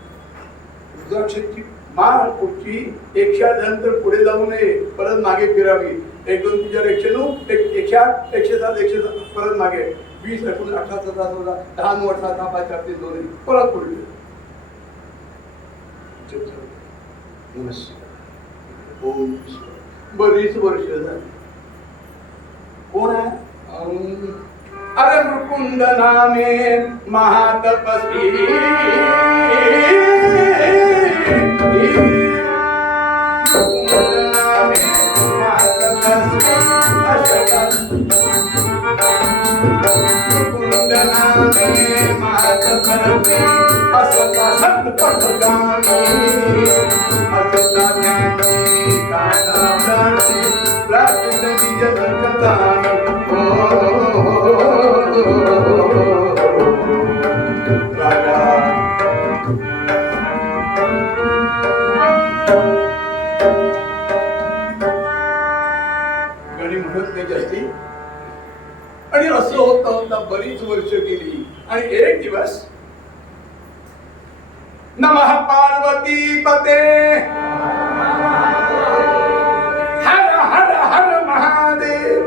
रुद्राक्षांची माळ कुठची, 108 नंतर पुढे जाऊ नये, परत मागे फिरावी. 1 2 3 4 109 108 107 107 परत मागे. 20 19 18 17 16 10 9 18 10 5 4 3 2 परत पुढे. नमः शिवाय. ओम शिवाय. बरीच वर्ष झाली कोण आहे? अरे मुकुंद नामे महातपस्वी मुकुंद नामे महातपस्वी मुकुंद नामे महातपस्वी असता सत्पथगामी असता ज्ञानी काना प्राणी प्राप्त निज संकटानी गणी म्हणत नाही जास्ती. आणि असं होता बरीच वर्ष गेली आणि एक दिवस नमः पार्वती पते हर हर हर महादेव.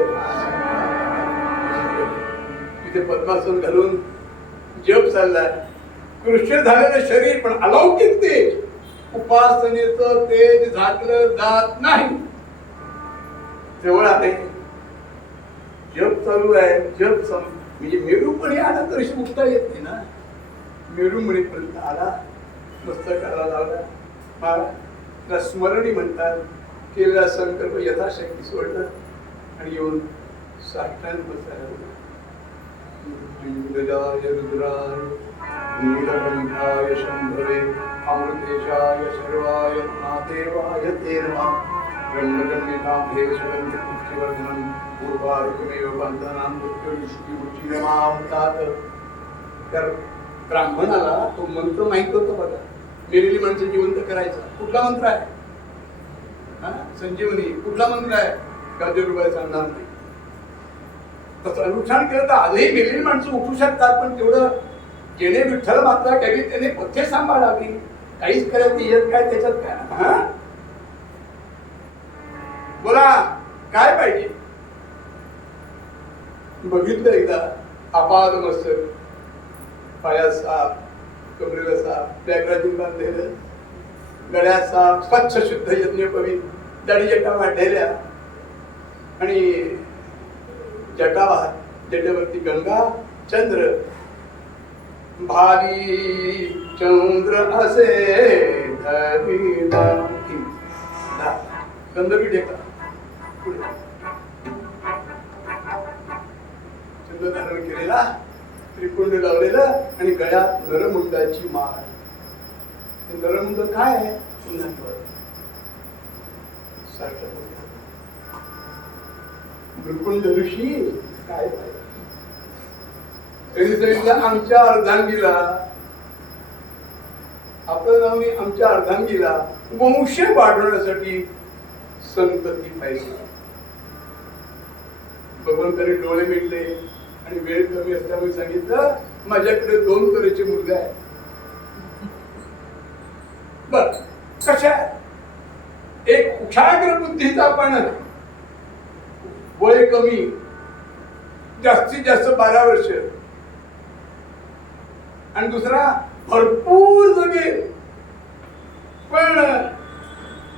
तिथे पद्मासन घालून जप चाललाय. कृष्ण झालेलं शरीर पण अलौकिक तेज, उपासनेचं तेज झाकलं जात नाही. जवळ आले, जप चालू आहे. जप म्हणजे मेरूपणी आला तर उठता येत नाही ना. मेरूपणीपर्यंत आला, मस्तकाला लावला. महाराज स्मरणी म्हणतात. केलेला संकल्प यथाशक्ती सोडला आणि येऊन साष्टांग बसायला. मृत्युंजयाय रुद्राय नीलकंठाय शंभरे अमृतेशाय सर्वाय महादेवाय ते नमः. ब्रह्मकन्यकाभ्ये सुगन्धपुष्टिवर्धनं पूर्वारुकमेव बन्धनां मृत्युर्षितिरुचिरमावतात. तर ब्राह्मणाला तो मंत्र माहित होता बघा. मेलेली माणसं जिवंत करायचा कुठला मंत्र आहे? संजीवनी कुठला मंत्र आहे? गाजर सांगणार नाही. तसं अनुष्ठान केलं तर आजही मेलेली माणसं उठू शकतात. पण तेवढं जेणे विठ्ठल मात्र काही त्याने पथ्य सांभाळावी. काहीच करायचं येत काय त्याच्यात काय. बोला काय पाहिजे? बघितलं एकदा अपाद मस्तक, पायात साप, कमरेला साप, बॅगरातून बांधलेलं, गळ्यात साप, स्वच्छ शुद्ध यज्ञोपवीत, दाढी जटा वाढलेल्या आणि जटा जटेवरती गंगा चंद्र भावी चंद्र असे गंधर्वी ढेका चंद्र धारण केलेला, त्रिपुंड लावलेलं आणि गळ्यात नरमुंडाची माळ. नरमुंड काय आहे? भृकुंड ऋषी काय पाहिजे? त्यांनी सांगितलं आमच्या अर्धांगीला, आपलं नाव नाही, आमच्या अर्धांगीला वंश वाढवण्यासाठी संतती पाहिजे. भगवंताने डोळे मिटले आणि वेळ कमी असल्यामुळे सांगितलं माझ्याकडे 2 तऱ्हेचे मुलगा आहे. बर कशा? एक कुशाग्र बुद्धीचा पण वय कमी, जास्तीत जास्त 12 वर्ष, आणि दुसरा भरपूर जगेल पण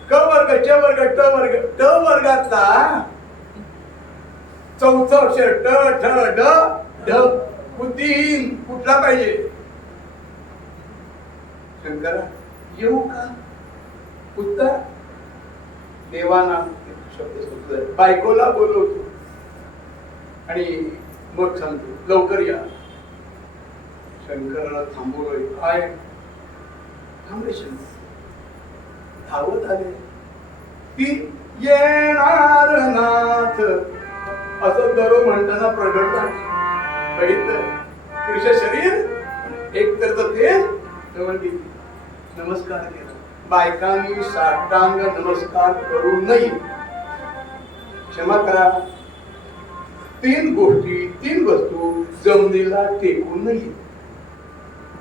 क वर्ग च वर्ग ट वर्ग ट वर्गातला 4थं अक्षर ट ठ ड ढ बुद्धिहीन कुठला पाहिजे? शंकरा येऊ का? उत्तर देवाना शब्द सुद्धा बायकोला बोलवतो आणि मग सांगतो लवकर या. शंकराला थांबवलोय. काय थांबले? शंकर धावत आले. ती येणार नाथ असं दररोज म्हणताना प्रगटतात. बघितलं कृष्ण शरीर एक तर तेल नमस्कार केला. बायकांनी साष्टांग नमस्कार करू नये. क्षमा करा. 3 गोष्टी 3 वस्तू जमिनीला टेकू नये.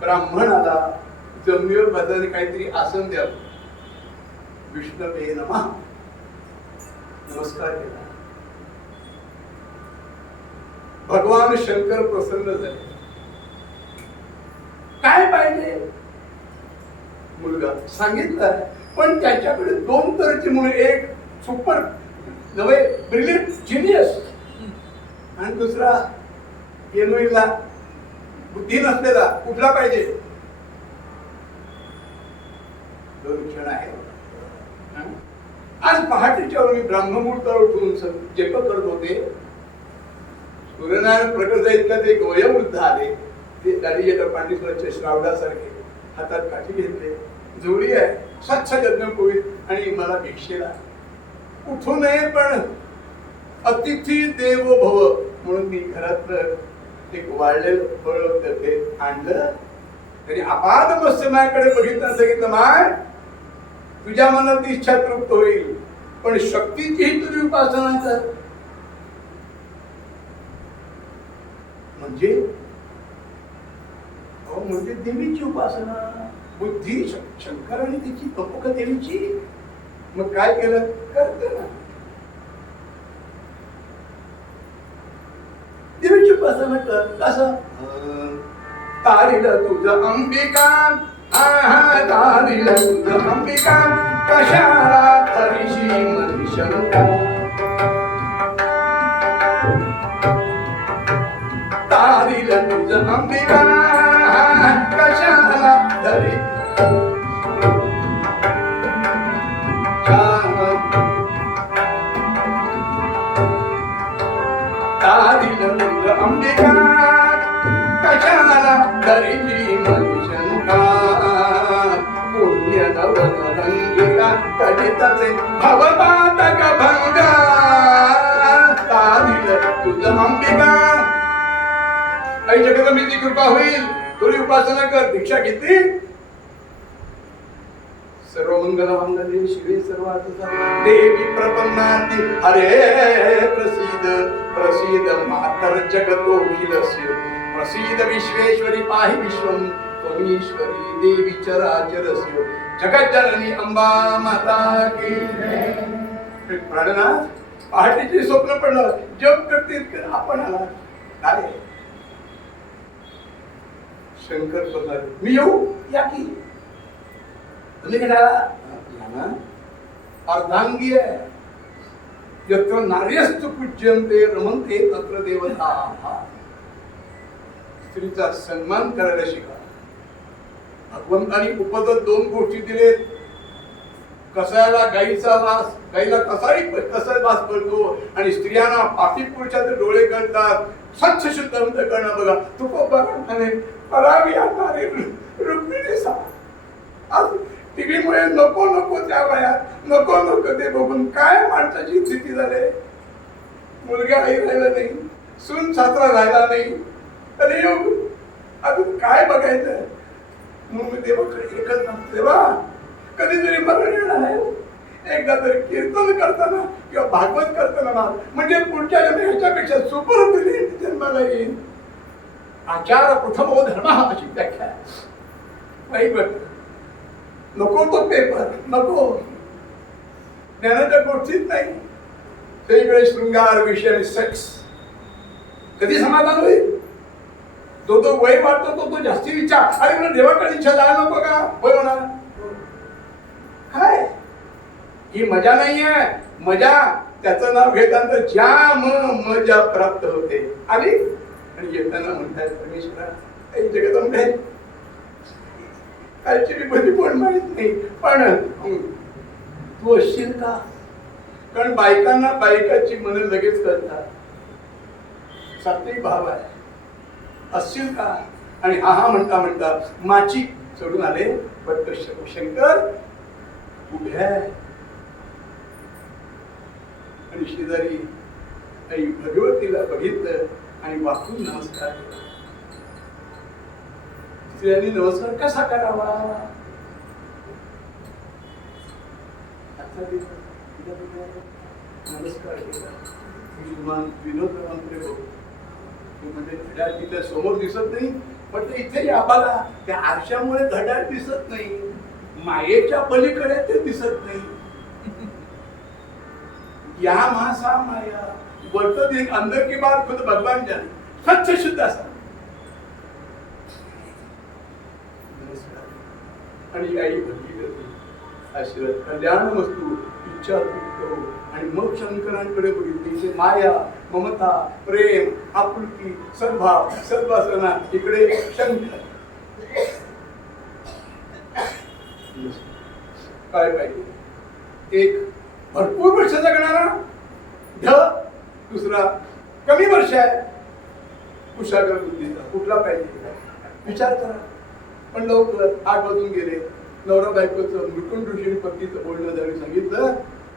ब्राह्मणाला जमिनीवर बसल्याने काहीतरी आसन द्यावं. विष्णवे नमः नमस्कार केला. भगवान शंकर प्रसन्न झाले. काय पाहिजे? मुलगा सांगितलं, पण त्याच्याकडे 2 तऱ्हेचे मुलं. एक सुपर नवे ब्रिलियंट जिनियस आणि दुसरा येणूला बुद्धी नसलेला कुठला पाहिजे? दोन क्षण आहे. आज पहाटेच्या वेळी ब्रह्ममुहूर्तावर उठून जप करत होते. सूर्यनारायण प्रकट जाईल का ते एक वयोवृद्ध आले. ते दाढीच्या पांडितवाच्या श्रावणासारखे हातात काठी घेतले, जोडी आहे, स्वच्छ यज्ञ होईल आणि मला भिक्षेला उठू नये, पण अतिथी देवो भव म्हणून मी घरात एक वाळलेलं फळ होतं ते आणलं. तरी अपाद मस्त माझ्याकडे बघितलं, सांगितलं माय तुझ्या मनात इच्छा तृप्त होईल, पण शक्तीचीही तुझी उपासना कर. म्हणजे म्हणजे देवीची उपासना, बुद्धी शंकर आणि तिची कपुक देवीची. मग काय केलं? करते ना देवीची उपासना कर. कसं? तारील तुझं अंबिका, तारील तुझं अंबिका, कशाला तरीशी मनी शंका. तारील तुझं अंबिका, कशाला तरी तारील तुझं अंबिका, कशाला तरीची मनी शंका. पुण्य नवरंगिका कधितचे भवपातक भंगा. तारील तुझं अंबिका, आई जगदंबेची कृपा होईल, थोडी उपासना कर. भिक्षा घेतली. सर्व मंगल मंगले शिवे सर्वार्थ देवी प्रपन्नाती हरे प्रसीद प्रसीद मातर जगतोखिलस्य. प्रसीद विश्वेश्वरी पाहि विश्वम त्वमीश्वरी देवी चराचरस्य. जगज्जननी अंबा माता की जय. प्राणनाथ पहाटेचे स्वप्न पडलं, जप करते आपण आला. काय शंकर बोलणार, मी येऊ? या की. तुम्ही कशाला? अर्धांगी आहे. यत्र नार्यस्तु पूज्यन्ते रमन्ते तत्र देवताः. स्त्रीचा सन्मान करायला शिका. भगवंतानी उपदत दोन गोष्टी दिलेत. कसायला गाईचा वास, गाईला कसा वास पडतो, आणि स्त्रियांना पापी पुरुषाचे डोळे करतात. स्वच्छ शुद्ध करणं बघा. तू पराने परावी आणारे रुक्मिणी सा. आज टीव्हीमुळे नको नको त्या वयात नको नको ते बघून काय माणसाची स्थिती झाली. मुलगा आई राहिला नाही, सून सासरा राहिला नाही, तरी अजून काय बघायचं. म्हणून देवाकडे एकच नसते. देवा कधीतरी मरण येणार आहे. एकदा तरी कीर्तन करताना किंवा भागवत करताना म्हणजे पुढच्या जन्मी ह्याच्यापेक्षा सुपर जन्माला येईल. आचार प्रथमो धर्म अशी व्याख्या आहे. नको तो पेपर नको, ज्ञानाच्या गोष्टीत नाही. सगळीकडे शृंगार विषय आणि सेक्स. कधी समाधान होईल? जो तो वय वाढतो तो जास्ती विचार. अरे मला देवाकडे इच्छा जायला नको का? होय म्हणा. काय ही मजा नाहीये. मजा त्याचं नाव घेताना ज्या मजा प्राप्त होते. आली आणि येताना म्हणतात परमेश्वरा जगदंबे कायची विभूती कोण माहित नाही, पण तू असशील का? कारण बायकांना बायकाची मन लगेच करतात. सात्विक भाव आहे. असशील का? आणि हा म्हणता म्हणता माची सोडून आले. पण शंकर उभ्या आणि शेजारी आई भगवतीला बघितलं आणि वाकून नमस्कार केला. स्त्रियांनी नमस्कार कसा करावा? नमस्कार केला. विनोद म्हणजे घड्याळ तिथे समोर दिसत नाही, पण ते इथे आम्हाला त्या आरशामुळे घड्याळ दिसत नाही. मायेच्या पलीकडे ते दिसत नाही. या मासा माया बोलतो एक अंदर की बात खुद भगवान जाने. स्वच्छ शुद्ध असा. आणि आई भरली आशीर्वाद कल्याण वस्तू इच्छा तृप्त हो. आणि मग शंकरांकडे बघितली. माया ममता, प्रेम, आपुलकी, सद्भाव, सद्वासना, इकडे शंकर. काय पाहिजे? एक भरपूर वर्ष जगणारा दुसरा कमी वर्ष आहे कुशाग्र बुद्धीचा. कुठला पाहिजे विचार करा. पण लवकर 8 वाजून गेले. नवरा बायकोचं मृकुंड ऋषीने पतीचं बोलणं जरी सांगितलं,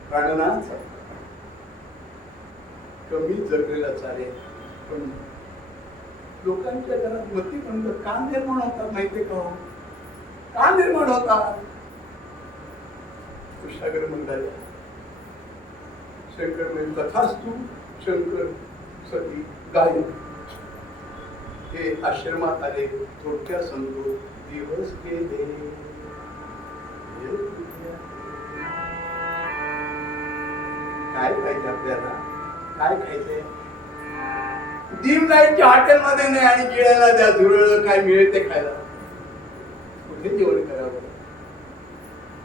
प्राणनाथ कमी जगलेला चालेल. पण लोकांच्या घरात मतीमंद का निर्माण होतात माहितीये का? का निर्माण होतात? कुशाग्र मंदाच्या शंकर म्हणजे तथास्तु शंकर सती गायक. हे आश्रमात आले. थोडक्या सांगतो, दिवस गेले. काय पाहिजे आपल्याला? काय खायचंय? डीम लाईटच्या हॉटेलमध्ये नाही आणि गिळायला द्या धुरळ काय मिळेल ते खायला. कुठे जेवण करावं?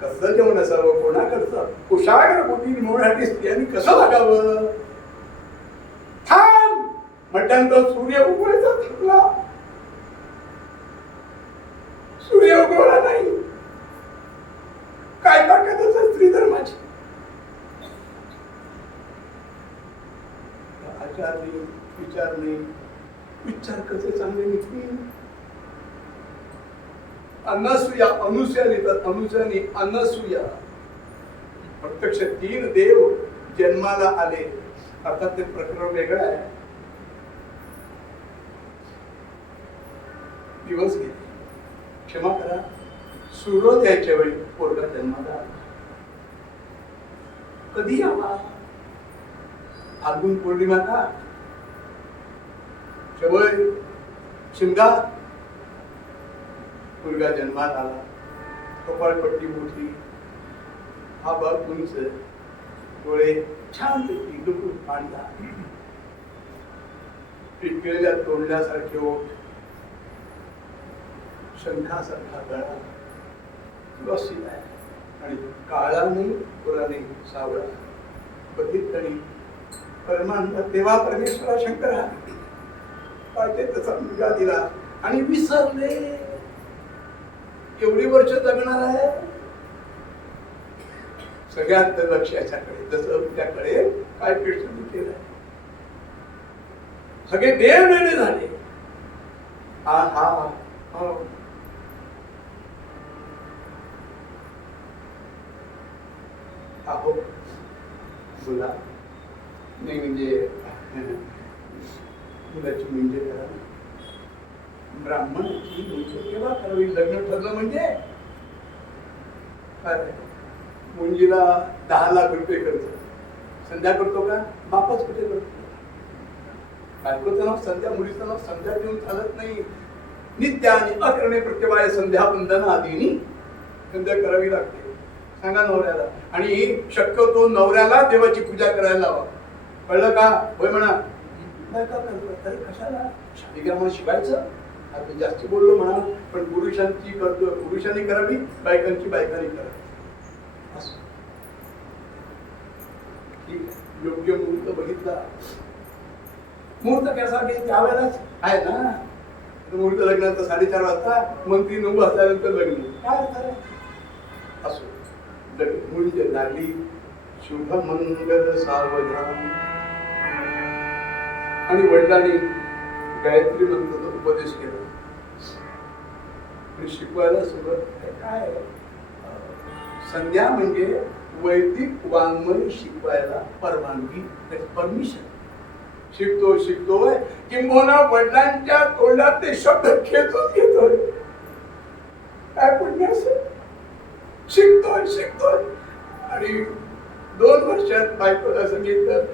कसं जेवण असावं? कोणाकडचं? कुशाग्र बुद्धी मिळवण्यासाठी स्त्रियांनी कसं वागावं? थांब म्हटल्यानंतर सूर्य उगवायचा थांबला. सूर्य उगवला नाही. काय ताकद असेल स्त्री धर्माची? आचार नाही, विचार नाही. विचार कसे चांगले निघतील? अनसूया, अनुसूया लिहितात. अनुसूयाने अनसूया. प्रत्यक्ष 3 देव जन्माला आले. अर्थात ते प्रकरण वेगळं आहे. दिवस गेले. क्षमा करा. सूर्योदयाच्या वेळी पोरगा जन्माला आला. कधी यावा? फाल्गुन पौर्णिमा का? शेवय शिमगा मुलगा जन्माला आला. कपाळपट्टी मोठी, हा बाग उंच, डोळे छान डुकून पांढरा, पिटलेल्या तोंडासारखे ओठ, शंखासारखा गळा, लॉसिल आहे. आणि काळा नाही, गोरा नाही, सावळा, बधित आणि परमानंद. तेव्हा परमेश्वरा शंकर हा पाहिजे तसा मुलगा दिला आणि विसरले. एवढी वर्ष जगणार आहे. सगळ्यात लक्ष याच्याकडे. जसं त्याकडे काय कृष्ण केलं. सगळे देव वेगळे झाले. हा हा हा अहो बोला नाही म्हणजे मुलाची म्हणजे करा. ब्राह्मणाची मुंज केव्हा करावी? लग्न ठरलं म्हणजे काय? मुंजीला 10 लाख रुपये खर्च. संध्या करतो का? बापच कुठे करतो? बायकोचं नाव संध्या, मुलीचं नाव संध्या देऊन चालत नाही. नित्य आणि अकरणे प्रत्यवाय संध्या वंदना आदीनी संध्या करावी लागते. सांगा नवऱ्याला. आणि शक्यतो नवऱ्याला देवाची पूजा करायला लावा. कळलं का? होय म्हणा. तरी कशाला? शालिग्राम शिवायचं? आपण जास्त बोललो म्हणा. पण पुरुषांची करतो, पुरुषांनी करावी, बायकांची बायकांनी करावी. ठीक आहे. योग्य मुहूर्त बघितला. मुहूर्त कसा की त्यावेळेलाच आहे ना. मुहूर्त लग्नाचं 4:30 वाजता, मंत्री 9 वाजल्यानंतर लग्न. काय असो. मुंज लागली. शुभ मंगल सावधान. आणि वडिलांनी गायत्री मंत्राचा उपदेश केला. शिकवायला सुरुवात काय? संध्या म्हणजे वैदिक वाङ्मय शिकवायला परवानगी, परमिशन. शिकतोय किंबहुना वडिलांच्या तोंडात ते शब्द खेचून घेतोय. काय पुण्य असेल? शिकतोय आणि 2 वर्षात बायकोला सांगितलं,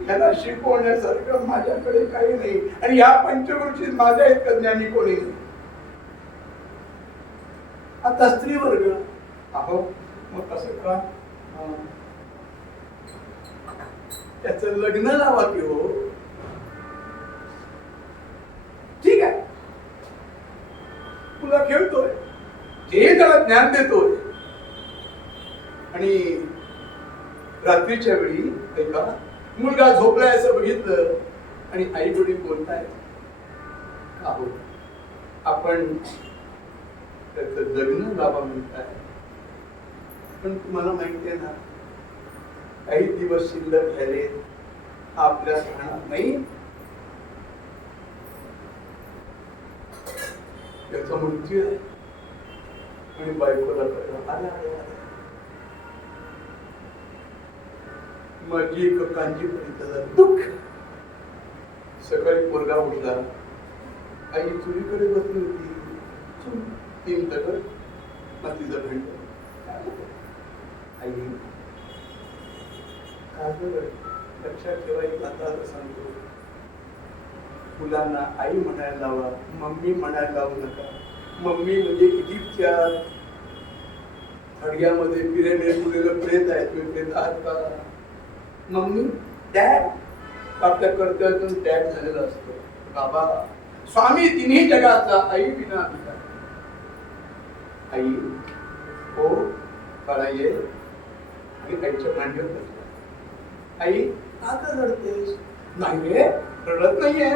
ह्याला शिकवण्यासारखं माझ्याकडे काही नाही आणि या पंचकृषीत माझ्या इतकं ज्ञानी कोणी नाही. आता स्त्री वर्ग. अहो मग कसं का? त्याचं लग्न लावा की हो. ठीक आहे. तुला खेळतोय, जे त्याला ज्ञान देतोय. आणि रात्रीच्या वेळी ऐका, मुलगा झोपलाय असं बघितलं आणि आई वडील बोलताय, अहो आपण त्याचं लग्न लावा म्हणताय, पण तुम्हाला माहिती आहे ना काही दिवस शिल्लक झाले, आपल्या राहणार नाही, त्याचा मृत्यू आहे. आणि बायकोला कळलं, माझी एक कांजीपर्यंत दुःख. सकाळी पोरगा उठला, आई चुलीकडे बसली होती, 3 दगड मातीचा भांड. आई लक्षात ठेवा, एक आता सांगतो, मुलांना आई म्हणायला लावा, मम्मी म्हणायला लावू नका. मम्मी म्हणजे इजिप्तच्या हडग्यामध्ये पिरेमिड मुलीला प्रेत आहे, तुम्ही प्रेत आहात का? मम्मी डॅड आपल्या कर्तव्यातून डॅड झालेला असतो. बाबा स्वामी तिन्ही जगाचा, आई विना पिता. आई हो बाळा ये, आणि आईच्या मांडीवर बसला. आई का रडतेस? नाही रे रडत नाहीये.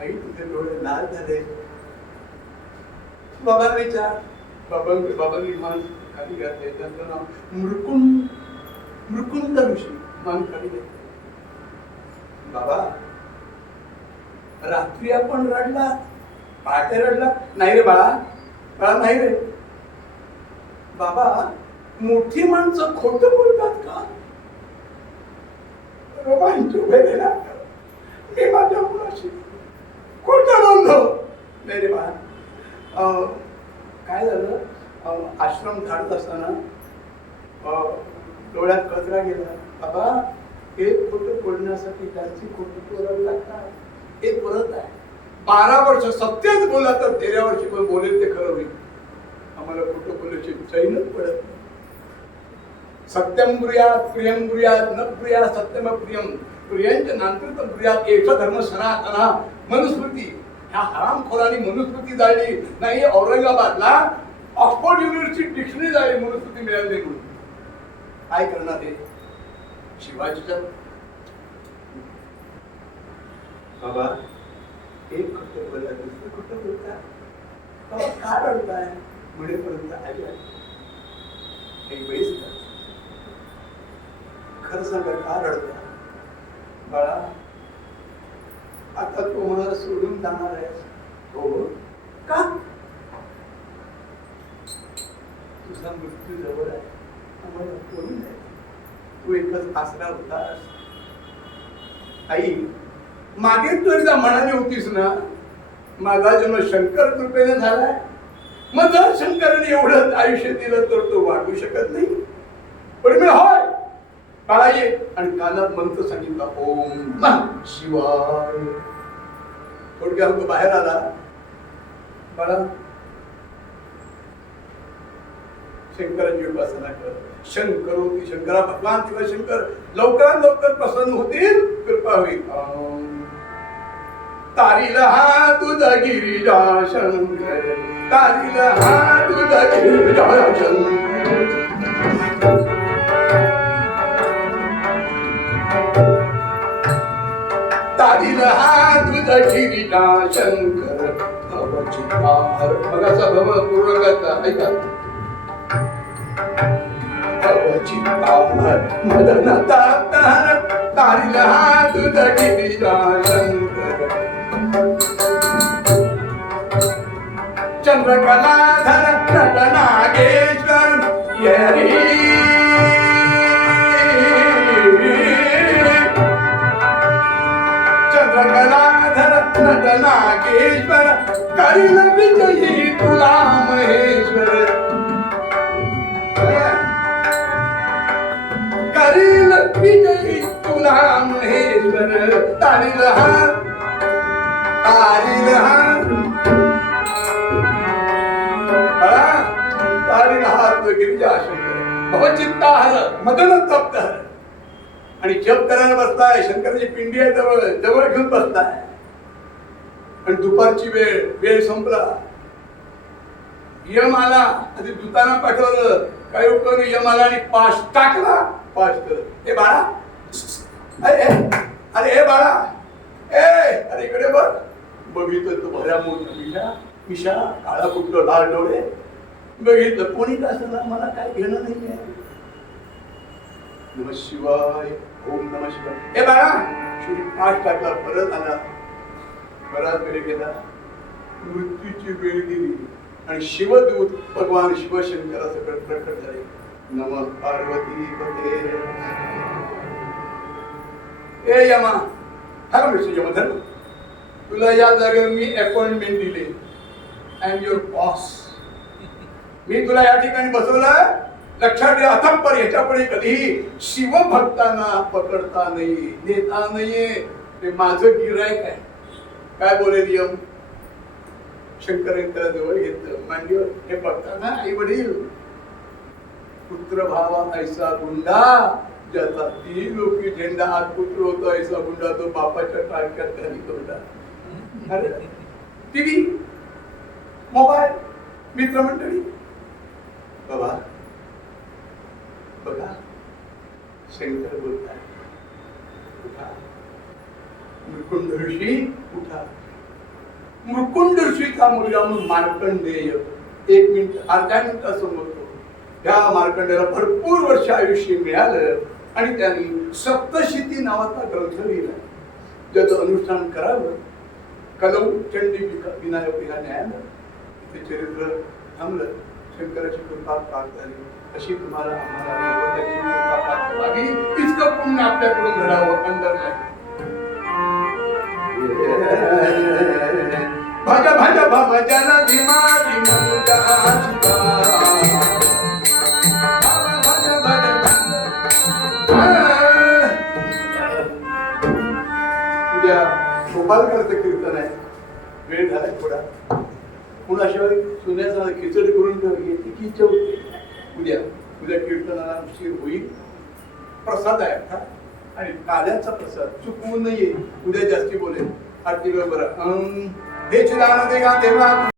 आई तुझे डोळे लाल झाले. बाबा विचार, बाबांनी मान खाली घातले, त्यांचं नाव मृकुंद ऋषी, मान खाली घातले. बाबा रात्री आपण रडला, पहाटे रडला? नाही रे बाळा, बाळा नाही रे. बाबा मोठी माणसं खोटं बोलतात का? मी माझ्या मुलाशी खोटं बोललो नाही रे बाळा. काय झालं, आश्रम झाडत असताना डोळ्यात कचरा गेला. बाबा हे खोटं बोलण्यासाठी त्यांची खोटी बोलावी लागतात. हे बोलत आहे 12 वर्ष सत्यच बोला तर 13 वर्षी पण बोलेल ते खरं होईल. आम्हाला खोटं बोलायची चैनच पडत नाही. सत्यम ब्रूयात प्रियम ब्रूयात न ब्रूयात सत्यम प्रियम प्रियंच नांतर ब्रूयात एष धर्म सनातना मनुस्मृती. ह्या हरामखोरांनी मनुस्मृती जाळली नाही. औरंगाबादला ऑक्सफोर्ड युनिव्हर्सिटी डिक्शनरी जाळली मनुस्मृती मिळाली म्हणून. काय करणार हे शिवाजीच्या? बाबा एक खोटं बोला, दुसरं खोटं बोलताय. बाबा का रडताय? म्हणेपर्यंत आली एक वेळेस खरं सांगा का रडताय? बाळा आता तू मला सोडून जाणार आहेस. हो का? तुझा मृत्यू जवळ आहे, आम्हाला कोणी नाही. तू एकच आसरा होतास. आई मागे तू एकदा म्हणाली होतीस ना, माझा जन्म शंकर कृपेने झालाय. मग जर शंकराने एवढं आयुष्य दिलं तर तो वाढू शकत नाही. पण मी होय बाळा ये, आणि कानात मंत्र सांगितला ओम नमः शिवाय. थोडक्यात तो बाहेर आला. बाळा शंकराची उपासना कर. शंकर होती शंकरा भगवान शिवशंकर लवकरात लवकर प्रसन्न होतील, कृपा होईल. तारील हा तुझा गिरिजा शंकर, तारील हा तुझा गिरिजा शंकर. तारील हा तुझा गिरिजा शंकर, भवचितार मगाचा भव पूर्वगाचा ऐका. मदन तार तारील हा तुझा गिरिजा शंकर. चंद्रकलाधर नट नागेश्वर येरी. चंद्रकलाधर नट नागेश्वर करील विजयी तुला महेश्वर. करील विजयी तुला महेश्वर. तारील हा तारील हा तारील हा गिरिजा शंकर भवचित्ताहर मदन तप्तहर. आणि जप करायला बसलाय. शंकराची पिंडी आहे जवळ जवळ घेऊन बसलाय. आणि दुपारची वेळ संपला. यम आला. आधी दूताना पाठवलं, काही उपयोग यम आला आणि पाश टाकला. पाश कर हे बाळा अरे हे बाळा, अरे इकडे बघ. बघितलं तो भऱ्या मोठा मिशा, काळा कुठलं लाल डोळे. बघितलं कोणी का असं मला काय घेणं नाही आहे. नमः शिवाय, ओम नमः शिवाय. हे बाळा, श्री पाठ काढला, परत आला, बराच वेळ गेला, मृत्यूची वेळ गेली आणि शिवदूत भगवान शिवशंकरासकट प्रकट झाले. नमः पार्वती पते. ए यमा, हा मिस्टर यमधर्म, तुला या जागेवर मी अपॉइंटमेंट दिले. I am your boss. मी तुला या ठिकाणी बसवलं. लक्षात ठेव, अथंपर याच्यापुढे कधीही शिवभक्तांना पकडता नाही, नेता नाहीये. ते माझं गिरायक आहे. काय बोलेल यम? शंकराने त्याला जवळ घेतलं, मांडीवर. हे बघताना आई वडील, पुत्र भावा ऐसा गुंडा, ज्याचा ती लोकी झेंडा हात पुत्र होतो ऐसा गुंडा, तो बापाच्या टाळक्यात घाली तोंडा. अरे टीव्ही, मोबाईल, मित्रमंडळी. बाबा बघा, शंकर बोलताय, उठा. मुकुंद ऋषी उठा. मुकुंद ऋषीचा मुलगा म्हणून मार्कंडेय 1 मिनिट अर्ध्या मिनिटासमोर तो. त्या मार्कंडेयाला भरपूर वर्ष आयुष्य मिळालं आणि त्यांनी सप्तशती नावाचा ग्रंथ लिहिला, ज्याचं अनुष्ठान करावं. कलौ चंडी विनायक या न्यायानं ते चरित्र थांबलं. शंकराची कृपा प्राप्त झाली. अशी तुम्हाला आम्हाला कृपा प्राप्त व्हावी, इतकं पुण्य आपल्याकडून घडावं. अंदर नाही. भज भज भजन भीमा भीमनुजा शिवा. उद्या गोपालकरचं कीर्तन आहे. वेळ झाला थोडा. कुणाशिवाय सुन्याचा खिचडी करून ठेवली की इच्छा होती. उद्या कीर्तनाला उशीर होईल. प्रसाद आहे हा, आणि काल्याचा प्रसाद चुकवू नये. उद्या जास्ती बोलेल. आरती बरोबर हे चिदानंद देवा